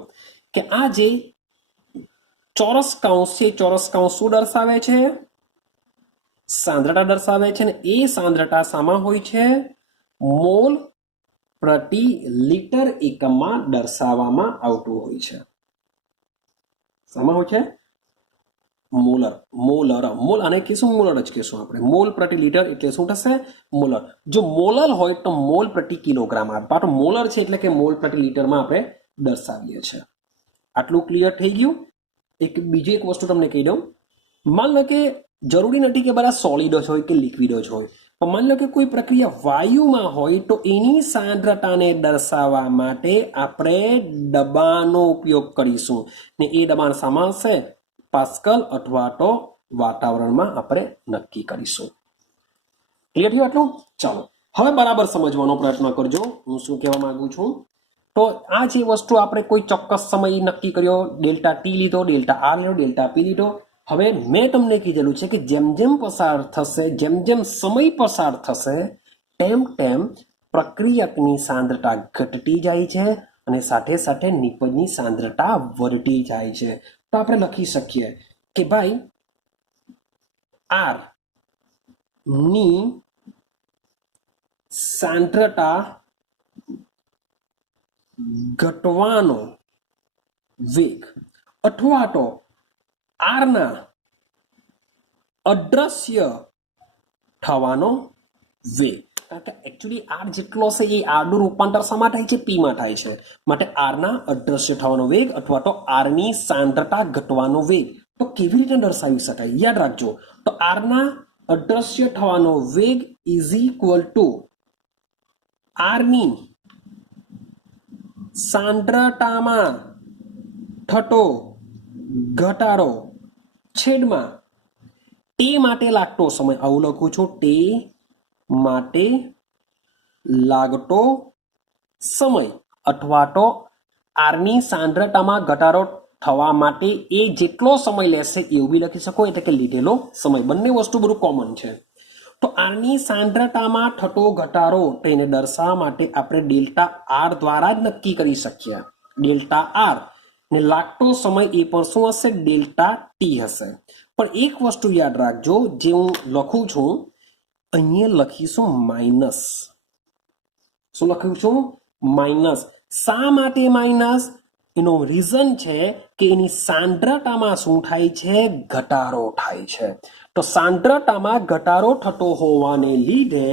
કે આ જે ચોરસ કૌંસ છે, ચોરસ કૌંસ શું દર્શાવે છે? સાંદ્રતા દર્શાવે છે. ને એ સાંદ્રતા શામાં હોય છે? મોલ પ્રતિ લિટર એકમમાં દર્શાવવામાં આવતું હોય છે. શામાં હોય છે? મોલ આને કહીશું, મોલર જ કહીશું આપણે. મોલ પ્રતિ લિટર એટલે શું થશે? મોલર. જો મોલર હોય તો મોલ પ્રતિ કિલોગ્રામ આવે, પાછો મોલર છે એટલે કે મોલ પ્રતિ લિટરમાં આપણે દર્શાવીએ છીએ. આટલું ક્લિયર થઈ ગયું? બીજી એક વસ્તુ તમને કહી દઉં, માન લો કે જરૂરી નથી કે બધા સોલિડ જ હોય કે લિક્વિડ જ હોય, પણ માન લો કે કોઈ પ્રક્રિયા વાયુમાં હોય તો એની સાંદ્રતાને દર્શાવવા માટે આપણે દબાણનો ઉપયોગ કરીશું, ને એ દબાણ શામાં હશે? પાસ્કલ અથવા તો વાતાવરણમાં આપણે નક્કી કરીશું. ક્લિયર થયું આટલું? ચાલો હવે બરાબર સમજવાનો પ્રયત્ન કરજો હું શું કહેવા માંગુ છું. તો આ જે વસ્તુ આપણે કોઈ ચોક્કસ સમય નક્કી કર્યો, ડેલ્ટા ટી લીધો, ડેલ્ટા આર લીધો, ડેલ્ટા પી લીધો. હવે મેં તમને કીધેલું છે કે જેમ જેમ પસાર થશે, જેમ જેમ સમય પસાર થશે તેમ તેમ પ્રક્રિયકની સાંદ્રતા ઘટતી જાય છે અને સાથે સાથે નિપજની સાંદ્રતા વધતી જાય છે. તો આપણે લખી શકીએ કે ભાઈ આર ની સાંદ્રતા ઘટવાનો વેગ અથવા તો આરના અદ્રશ્ય થવાનો વેગ. કારણ કે એકચ્યુઅલી આર જેટલો છે એ આરનું રૂપાંતર શામાં થાય છે? પીમાં થાય છે. માટે આરના અદ્રશ્ય થવાનો વેગ અથવા તો આરની સાંદ્રતા ઘટવાનો વેગ. તો કેવી રીતે દર્શાવી શકાય? યાદ રાખજો. તો આરના અદ્રશ્ય થવાનો વેગ ઇઝ ઇક્વલ ટુ આરની સાંદ્રતામાં થતો ઘટાડો છેદમાં તે માટે લાગતો સમય. આવું લખું છું, તે માટે લાગતો સમય અથવા તો આરની સાંદ્રતામાં ઘટાડો થવા માટે એ જેટલો સમય લેશે એવું બી લખી શકો, એટલે કે લીધેલો સમય. બંને વસ્તુ બધું કોમન છે. તો આરની સાંદ્રતામાં થતો ઘટાડો તેને દર્શાવવા માટે આપણે ડેલ્ટા આર દ્વારા જ નક્કી કરી શકીએ. ડેલ્ટા આર ને લાગતો સમય એ પણ શું હશે? ડેલ્ટા ટી હશે. પણ એક વસ્તુ યાદ રાખજો, જે હું લખું છું અહીંયા લખીશું માઇનસ. શું લખ્યું છું? માઇનસ. શા માટે માઇનસ? એનો રીઝન છે કે એની સાંદ્રતામાં શું થાય છે? ઘટાડો થાય છે. તો સાંદ્રતામાં ઘટાડો થતો હોવાને લીધે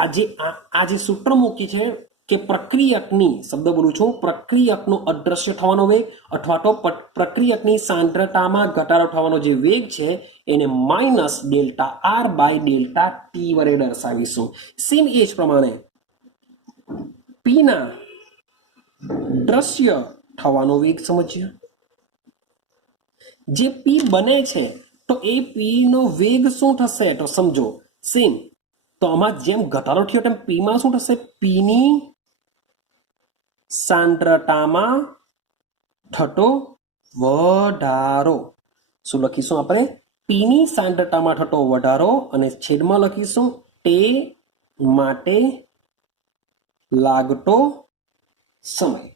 આ જે સૂત્ર મૂકી છે કે પ્રક્રિયકની, શબ્દ બોલું છું, પ્રક્રિયકનો અદ્રશ્ય થવાનો વેગ અથવા તો પ્રક્રિયકની સાંદ્રતામાં ઘટાડો થવાનો જે વેગ છે એને minus delta R by delta T વડે દર્શાવીશું. સેમ એ જ પ્રમાણે પીના દ્રશ્ય થવાનો વેગ સમજીએ. જે પી બને છે તો એ પી નો વેગ શું થશે? તો સમજો સેમ. તો આમાં જેમ ઘટાડો થયો તેમ પીમાં શું થશે? પીની સાંદ્રતામાં થતો વધારો. શું લખીશું આપણે? પીની સાંદ્રતામાં થતો વધારો અને છેદમાં લખીશું તે માટે લાગતો સમય.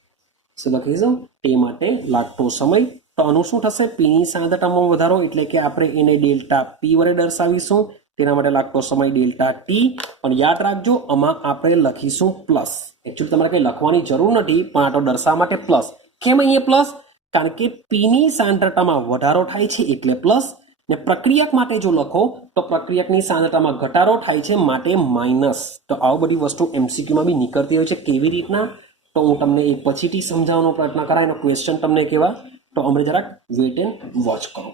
શું લખીશું? તે માટે લાગતો સમય. તો આનું શું થશે? પીની સાંદ્રતામાં વધારો એટલે કે આપણે એને ડેલ્ટા પી વડે દર્શાવીશું. તેના માટે લાગતો સમય ડેલ્ટા ટી. પણ યાદ રાખજો, આમાં આપણે લખીશું પ્લસ. એકચ્યુઅલી તમારે કંઈ લખવાની જરૂર નથી, પણ આ તો દર્શાવવા માટે પ્લસ. કેમ અહીંયા પ્લસ? કારણ કે પીની સાંદ્રતામાં વધારો થાય છે એટલે પ્લસ, ને પ્રક્રિયક માટે જો લખો તો પ્રક્રિયકની સાંદ્રતામાં ઘટાડો થાય છે માટે માઇનસ. તો આવું બધી વસ્તુ એમસીક્યુમાં બી નીકળતી હોય છે. કેવી રીતના? તો હું તમને એ પછીથી સમજાવવાનો પ્રયત્ન કરાય. એનો ક્વેશ્ચન તમને કેવા, તો અમે જરાક વેટ એન્ડ વોચ કરો.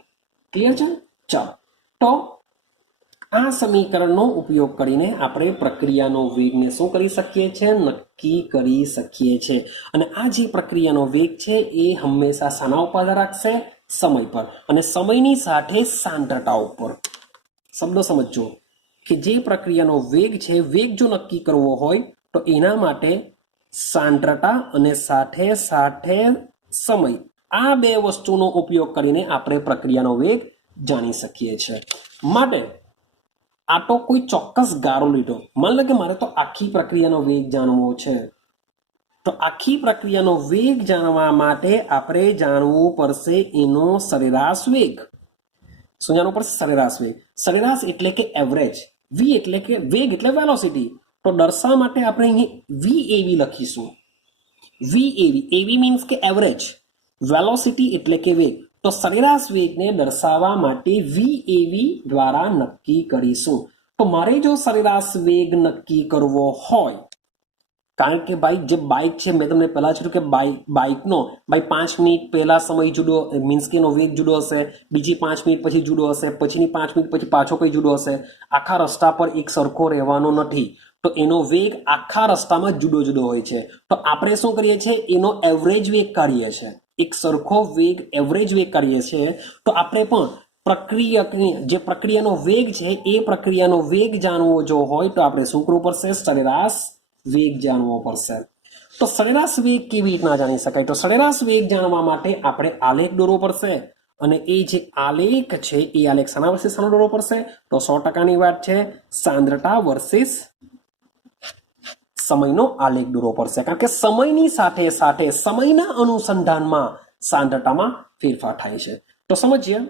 ક્લિયર છે? ચાલો. તો આ સમીકરણનો ઉપયોગ કરીને આપણે પ્રક્રિયાનો વેગને શું કરી શકીએ છીએ? નક્કી કરી શકીએ છીએ. અને આ જે પ્રક્રિયાનો વેગ છે એ હંમેશા શાના ઉપર રાખશે? સમય પર. અને સમયની સાથે સાંદ્રતા ઉપર. શબ્દ સમજો કે જે પ્રક્રિયાનો વેગ છે, વેગ જો નક્કી કરવો હોય તો એના માટે સાંદ્રતા અને સાથે સાથે સમય, આ બે વસ્તુનો ઉપયોગ કરીને આપણે પ્રક્રિયાનો વેગ જાણી શકીએ છીએ. માટે આ તો કોઈ ચોક્કસ ગાળો લીધો. માની લો કે મારે તો આખી પ્રક્રિયાનો વેગ જાણવો છે. તો આખી પ્રક્રિયાનો વેગ જાણવા માટે આપણે જાણવું પડશે એનો સરેરાશ વેગ. શું જાણવું પડશે? સરેરાશ વેગ. સરેરાશ એટલે કે એવરેજ. વી એટલે કે વેગ એટલે વેલોસિટી. તો દર્શાવવા માટે આપણે અહીં VAV લખીશું. VAV, એવી મીન્સ કે એવરેજ, વેલોસિટી એટલે કે વેગ. તો સરેરાશ વેગને દર્શાવવા માટે VAV દ્વારા નક્કી કરીશું. તો મારે જો સરેરાશ વેગ નક્કી કરવો હોય, કારણ કે ભાઈ જે બાઇક છે, મેં તમને પહેલા કીધું કે બાઇકનો ભાઈ 5 મિનિટ પહેલા સમય જુદો, મીન્સ કે એનો વેગ જુદો હશે, બીજી 5 મિનિટ પછી જુદો હશે, પછીની 5 મિનિટ પછી પાછો કઈ જુદો હશે. આખા રસ્તા પર એક સરખો રહેવાનો નથી. તો એનો વેગ આખા રસ્તામાં જુદો જુદો હોય છે. તો આપણે શું કરીએ છીએ? એનો એવરેજ વેગ કાઢીએ છીએ. એક સરખો વેગ, એવરેજ વેગ કાઢીએ છીએ. તો આપણે પણ પ્રક્રિયકની જે પ્રક્રિયાનો વેગ છે એ પ્રક્રિયાનો વેગ જાણવો જો હોય તો આપણે શું કરવું પડશે? સરેરાશ વેગ જાણવો પડશે. તો સરેરાશ વેગ કેવી રીતના જાણી શકાય? તો સરેરાશ વેગ જાણવા માટે આપણે આલેખ દોરવો પડશે અને એ જે આલેખ છે એ આલેખ શાના વર્સિસ શાનો દોરવો પડશે? તો 100%ની વાત છે, સાંદ્રતા વર્સિસ સમયનો આલેખ દોરવો પડશે, કારણ કે સમયની સાથે સાથે સમયના અનુસંધાનમાં સાંદ્રતામાં ફેરફાર થાય છે. તો સમજીએ.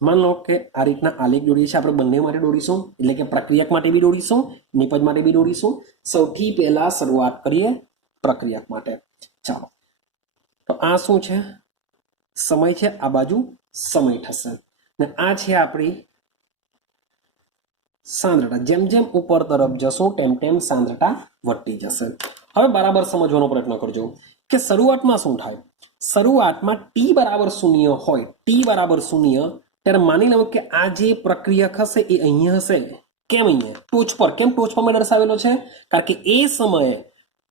માન લો કે આ રીતના આલેખ દોરીએ છીએ, આપણે બંને માટે દોરીશું, એટલે કે પ્રક્રિયક માટે બી દોરીશું, નિપજ માટે બી દોરીશું. સૌથી પહેલા શરૂઆત કરીએ પ્રક્રિયક માટે. ચાલો, તો આ શું છે? સમય છે, આ બાજુ સમય થશે ને આ છે આપણી સાંદ્રતા. જેમ જેમ ઉપર તરફ જશું તેમ તેમ સાંદ્રતા વધતી જશે. હવે બરાબર સમજવાનો પ્રયત્ન કરજો કે શરૂઆતમાં શું થાય. શરૂઆતમાં ટી બરાબર 0 હોય, ટી બરાબર 0, ત્યારે માની લો કે આ જે પ્રક્રિયક હશે એ અહીંયા હશે. કેમ અહીંયા ટોચ પર? કેમ ટોચ પર મેં દર્શાવેલો છે? કારણ કે એ સમયે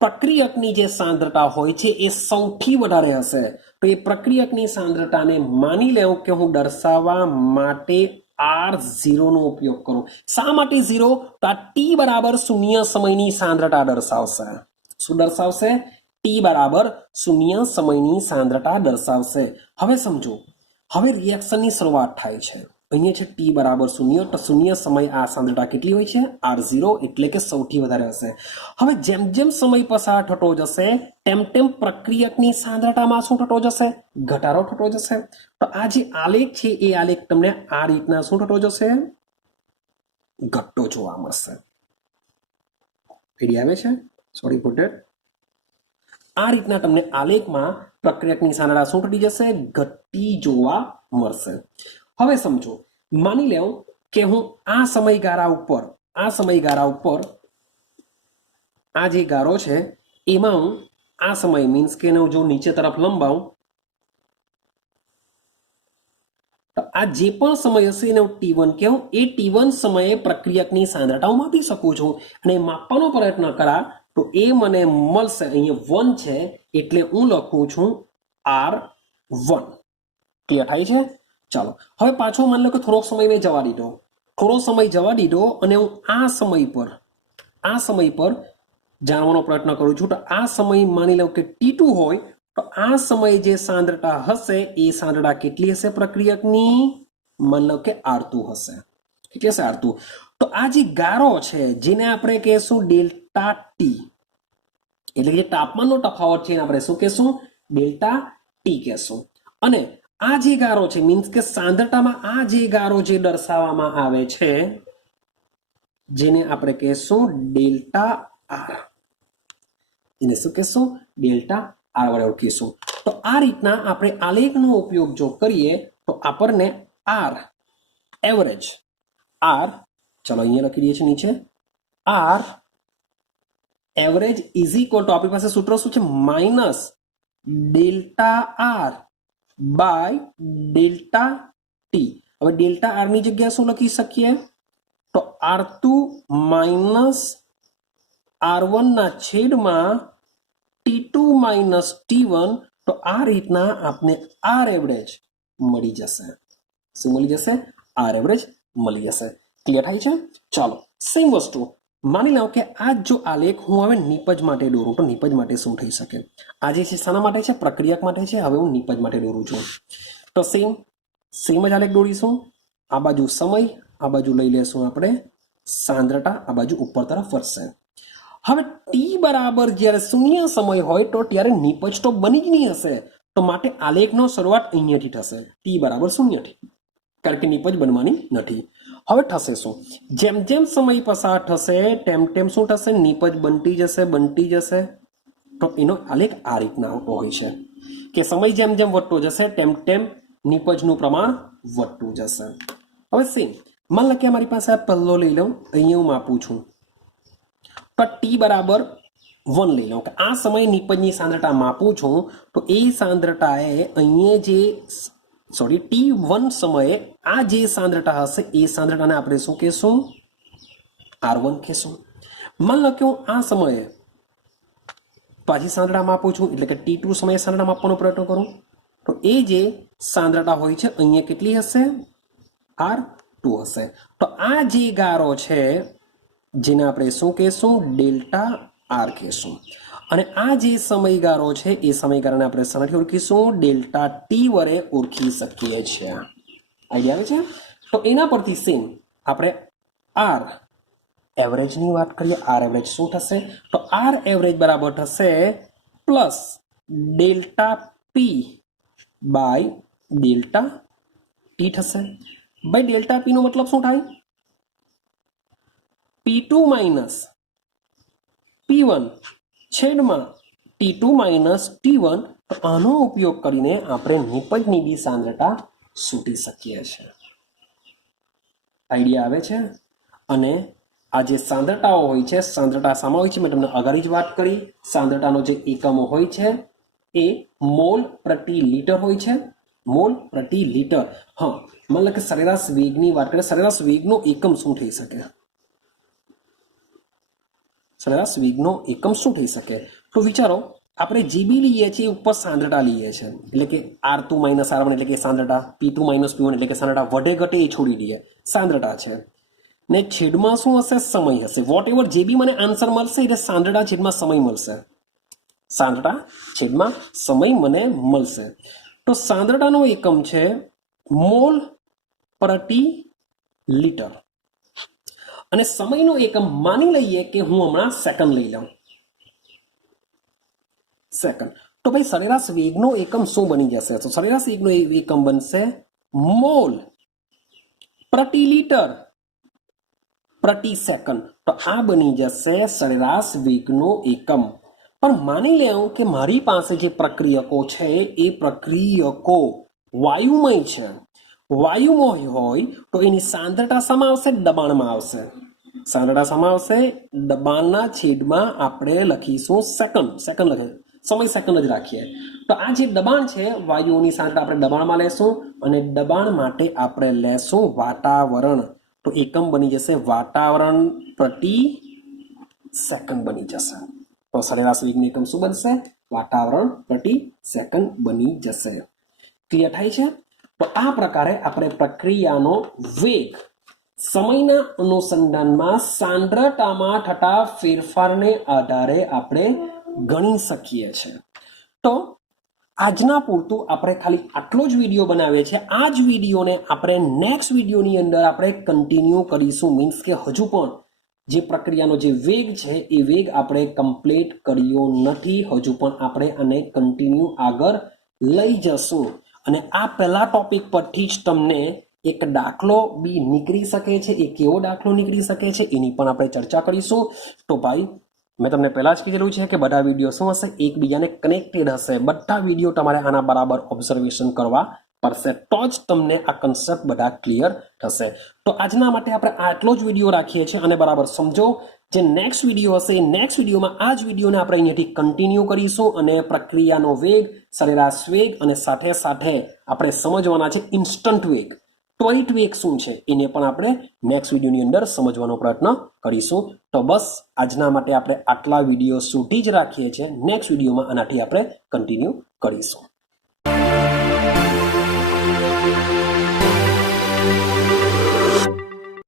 પ્રક્રિયકની જે સાંદ્રતા હોય છે એ સૌથી વધારે હશે. તો એ પ્રક્રિયકની સાંદ્રતાને માની લેવું કે હું દર્શાવવા માટે R0 નો ઉપયોગ કરું. શા માટે 0? તો આ ટી બરાબર 0 સમયની સાંદ્રતા દર્શાવશે. શું દર્શાવશે? ટી બરાબર 0 સમયની સાંદ્રતા દર્શાવશે. હવે સમજો, હવે રિએક્શનની શરૂઆત થાય છે. અહીંયા છે ટી બરાબર 0, તો 0 સમય આ સાંદ્રતા કેટલી હોય છે? R0, એટલે કે સૌથી વધારે હશે. હવે જેમ જેમ સમય પસાર થતો જશે તેમ તેમ પ્રક્રિયકની સાંદ્રતામાં શું થતો જશે? ઘટાડો થતો જશે. તો આ જે આલેખ છે એ આલેખ તમને આ રીતના શું થતો જશે? ઘટતો જોવા મળશે. આઈડિયા આવે છે? Sorry for that. આ રીતના તમને આલેખમાં પ્રક્રિયકની સાંદ્રતા શું થતી જશે? ઘટતી જોવા મળશે. હવે સમજો, માની લેવું કે હું આ સમયગાળા ઉપર આ જે ગારો છે એમાં હું આ સમય મીન્સ કે જો નીચે તરફ લંબાવું તો આ જે પણ સમય હશે એને હું T1 કહું. એ T1 સમયે પ્રક્રિયકની સાંદ્રતા હું માપી શકું છું અને માપવાનો પ્રયત્ન કરા તો એ મને મળશે. અહીંયા 1 છે એટલે હું લખું છું R1. ક્લિયર થાય છે? ચાલો, હવે પાછો માની લો કે થોડોક સમય મેં જવા દીધો અને હું આ સમય પર જાણવાનો પ્રયત્ન કરું છું. તો આ સમય માની લો કે T2 હોય તો આ સમયે જે સાંદ્રતા હશે એ સાંદ્રતા કેટલી હશે પ્રક્રિયકની? માની લો કે R2 હશે. કેટલી હશે? R2. તો આ જે ગારો છે જેને આપણે કહેશું ડેલ્ટા ટી, એટલે કે તાપમાનનો તફાવત છે એને આપણે શું કહેશું? ડેલ્ટા ટી કહેશું. અને આ જે ગારો છે મીન્સ કે સાંદ્રતામાં આ જે ગારો જે દર્શાવવામાં આવે છે જેને આપણે કહેશું ડેલ્ટા આર. એને શું કહેશું? ડેલ્ટા આર વડે ઓળખીશું. તો આ રીતના આપણે આલેખનો ઉપયોગ જો કરીએ તો આપણને આર એવરેજ, આર, ચલો અહીંયા લખી દઈએ છીએ નીચે, R average is equal to આપણી પાસે સૂત્ર શું છે? Minus delta R by delta T. હવે ડેલ્ટા આર ની જગ્યાએ શું લખી શકીએ? તો R2 માઇનસ R1 ના છેદમાં T2 માઇનસ T1. તો આ રીતના આપને આર એવરેજ મળી જશે. શું મળી જશે? આર એવરેજ મળી જશે. ક્લિયર થાય છે? ચાલો, સેમ વસ્તુ માની લો કે આ જો આલેખ હું હવે નિપજ માટે દોરું તો નિપજ માટે શું થઈ શકે? આ જે છે શાના માટે છે? પ્રક્રિયક માટે છે. હવે હું નિપજ માટે દોરું છું તો સેમ જ આલેખ દોરીશું. આ બાજુ સમય, આ બાજુ લઈ લેશું આપણે સાંદ્રતા, આ બાજુ ઉપર તરફ વધશે. હવે ટી બરાબર જ્યારે 0 સમય હોય તો ત્યારે નિપજ તો બની જ નહીં હશે. તો માટે આલેખનો શરૂઆત અહીંયાથી થશે, ટી બરાબર 0 થી, કારણ કે નિપજ બનવાની નથી. હવે થશે શું? જેમ જેમ સમય પસાર થશે તેમ તેમ શું થશે? નિપજ બનતી જશે. તો એનો આલેખ આ રીતના હોય છે કે સમય જેમ જેમ વધતો જશે તેમ તેમ નિપજનું પ્રમાણ વધતું જશે. હવે સેમ માન લો કે મારી પાસે આ પહેલો લઈ લઉં, અહીંયા હું માપું છું તો ટી બરાબર 1 લઈ લઉં કે આ સમયે નિપજની સાંદ્રતા માપું છું. તો એ સાંદ્રતાએ અહીંયા જે T1 સમયે આ જે સાંદ્રતા હશે એ સાંદ્રતાને આપણે શું કહેશું? R1 કહેશું. માન લો કે હું આ સમયે પાછી સાંદ્રતા માપું છું એટલે કે T2 સમયે સાંદ્રતા માપવાનો પ્રયત્ન કરું તો એ જે સાંદ્રતા હોય છે અહીંયા કેટલી હશે? R2 હશે. તો આ જે ગારો છે જેને આપણે શું કહેશું? ડેલ્ટા આર કહેશું અને આ જે સમયગાળો છે એ સમયગાળાને આપણે શાનાથી ઓળખીશું ડેલ્ટા ટી વડે ઓળખી શકીએ છીએ આઈડિયા આવે છે તો એના પરથી સેમ આપણે આર એવરેજની વાત કરીએ આર એવરેજ શું થશે તો આર એવરેજ બરાબર થશે plus delta P by delta T થશે બાય ડેલ્ટા પી નો મતલબ શું થાય P2 માઇનસ P1 છેદમાં T2 માઇનસ T1 તો આનો ઉપયોગ કરીને આપણે નિપજની બી સાંદ્રતા શોધી શકીએ છીએ આઈડિયા આવે છે અને આ જે સાંદ્રતાઓ હોય છે સાંદ્રતા શામાં હોય છે મેં તમને અગાડી જ વાત કરી સાંદ્રતાનો જે એકમો હોય છે એ મોલ પ્રતિ લીટર હોય છે મોલ પ્રતિ લીટર હા મતલબ કે સરેરાશ વેગની વાત કરીએ સરેરાશ વેગનો એકમ શું થઈ શકે સરેરાશ વેગનો એકમ શું થઈ શકે તો વિચારો આપણે જીબી લઈએ છીએ ઉપર સાંદ્રતા લઈએ છીએ એટલે કે R2 માઇનસ R1 એટલે કે સાંદ્રતા P2 માઇનસ P1 એટલે કે સાંદ્રતા વધે ઘટે એ છોડી દઈએ સાંદ્રતા છે ને છેદમાં શું હશે સમય હશે વોટ એવર જે બી મને આન્સર મળશે એટલે સાંદ્રતા છેદમાં સમય મળશે સાંદ્રતા છેદમાં સમય મને મળશે તો સાંદ્રતાનો એકમ છે મોલ પ્રતિ લીટર અને સમયનો એકમ માની લઈએ કે હું હમણાં સેકન્ડ લઈ લઉં સેકન્ડ તો ભાઈ સરેરાશ વેગનો એકમ શું બની જશે તો સરેરાશ વેગનો એકમ બનશે મોલ પ્રતિ લીટર પ્રતિ સેકન્ડ તો આ બની જશે સરેરાશ વેગનો એકમ પણ માની લેવું કે મારી પાસે જે પ્રક્રિયકો છે એ પ્રક્રિયકો વાયુમય છે વાયુમય હોય તો એની સાંદ્રતા શામાં આવશે દબાણમાં આવશે સાંદ્રતા શામાં આવશે દબાણના છેદમાં આપણે લખીશું સેકન્ડ લખે સમય સેકન્ડ જ રાખીએ તો આ જે દબાણ છે વાયુઓની સાંદ્રતા આપણે દબાણમાં લેશું અને દબાણ માટે આપણે લેશું વાતાવરણ તો એકમ બની જશે વાતાવરણ પ્રતિ સેકન્ડ બની જશે તો સરેરાશ વેગનો એકમ શું બનશે વાતાવરણ પ્રતિ સેકન્ડ બની જશે ક્લિયર થાય છે તો આ પ્રકારે આપણે પ્રક્રિયાનો વેગ સમયના અનુસંધાનમાં સાંદ્રતામાં થતા ફેરફારને આધારે આપણે ગણી શકીએ છીએ તો આજના પૂરતું આપણે ખાલી આટલો જ વિડીયો બનાવીએ છીએ આ જ વિડીયોને આપણે નેક્સ્ટ વિડીયોની અંદર આપણે કન્ટિન્યુ કરીશું મીન્સ કે હજુ પણ જે પ્રક્રિયાનો જે વેગ છે એ વેગ આપણે કમ્પ્લીટ કર્યો નથી હજુ પણ આપણે આને કન્ટિન્યુ આગળ લઈ જશું અને આ પહેલા ટોપિક પરથી જ તમને એક દાખલો બી નીકળી શકે છે એ કેવો દાખલો નીકળી શકે છે એની પણ આપણે ચર્ચા કરીશું તો ભાઈ મેં તમને પહેલા જ કીધેલું છે કે બધા વિડીયો શું હશે એકબીજાને કનેક્ટેડ હશે બધા વિડીયો તમારે આના બરાબર ઓબ્ઝર્વેશન કરવા પડશે તો જ તમને આ કન્સેપ્ટ બધા ક્લિયર થશે તો આજના માટે આપણે આટલો જ વિડીયો રાખીએ છીએ અને બરાબર સમજો જે નેક્સ્ટ વિડીયો હશે એ નેક્સ્ટ વિડીયોમાં આ જ વિડીયોને આપણે અહીંયાથી કન્ટિન્યુ કરીશું અને પ્રક્રિયાનો વેગ સરેરાશ વેગ અને સાથે સાથે આપણે સમજવાના છે ઇન્સ્ટન્ટ વેગ ત્વરિત વેગ શું છે એને પણ આપણે નેક્સ્ટ વિડીયોની અંદર સમજવાનો પ્રયત્ન કરીશું તો બસ આજના માટે આપણે આટલા વિડીયો સુધી જ રાખીએ છીએ નેક્સ્ટ વિડીયોમાં આનાથી આપણે કન્ટિન્યુ કરીશું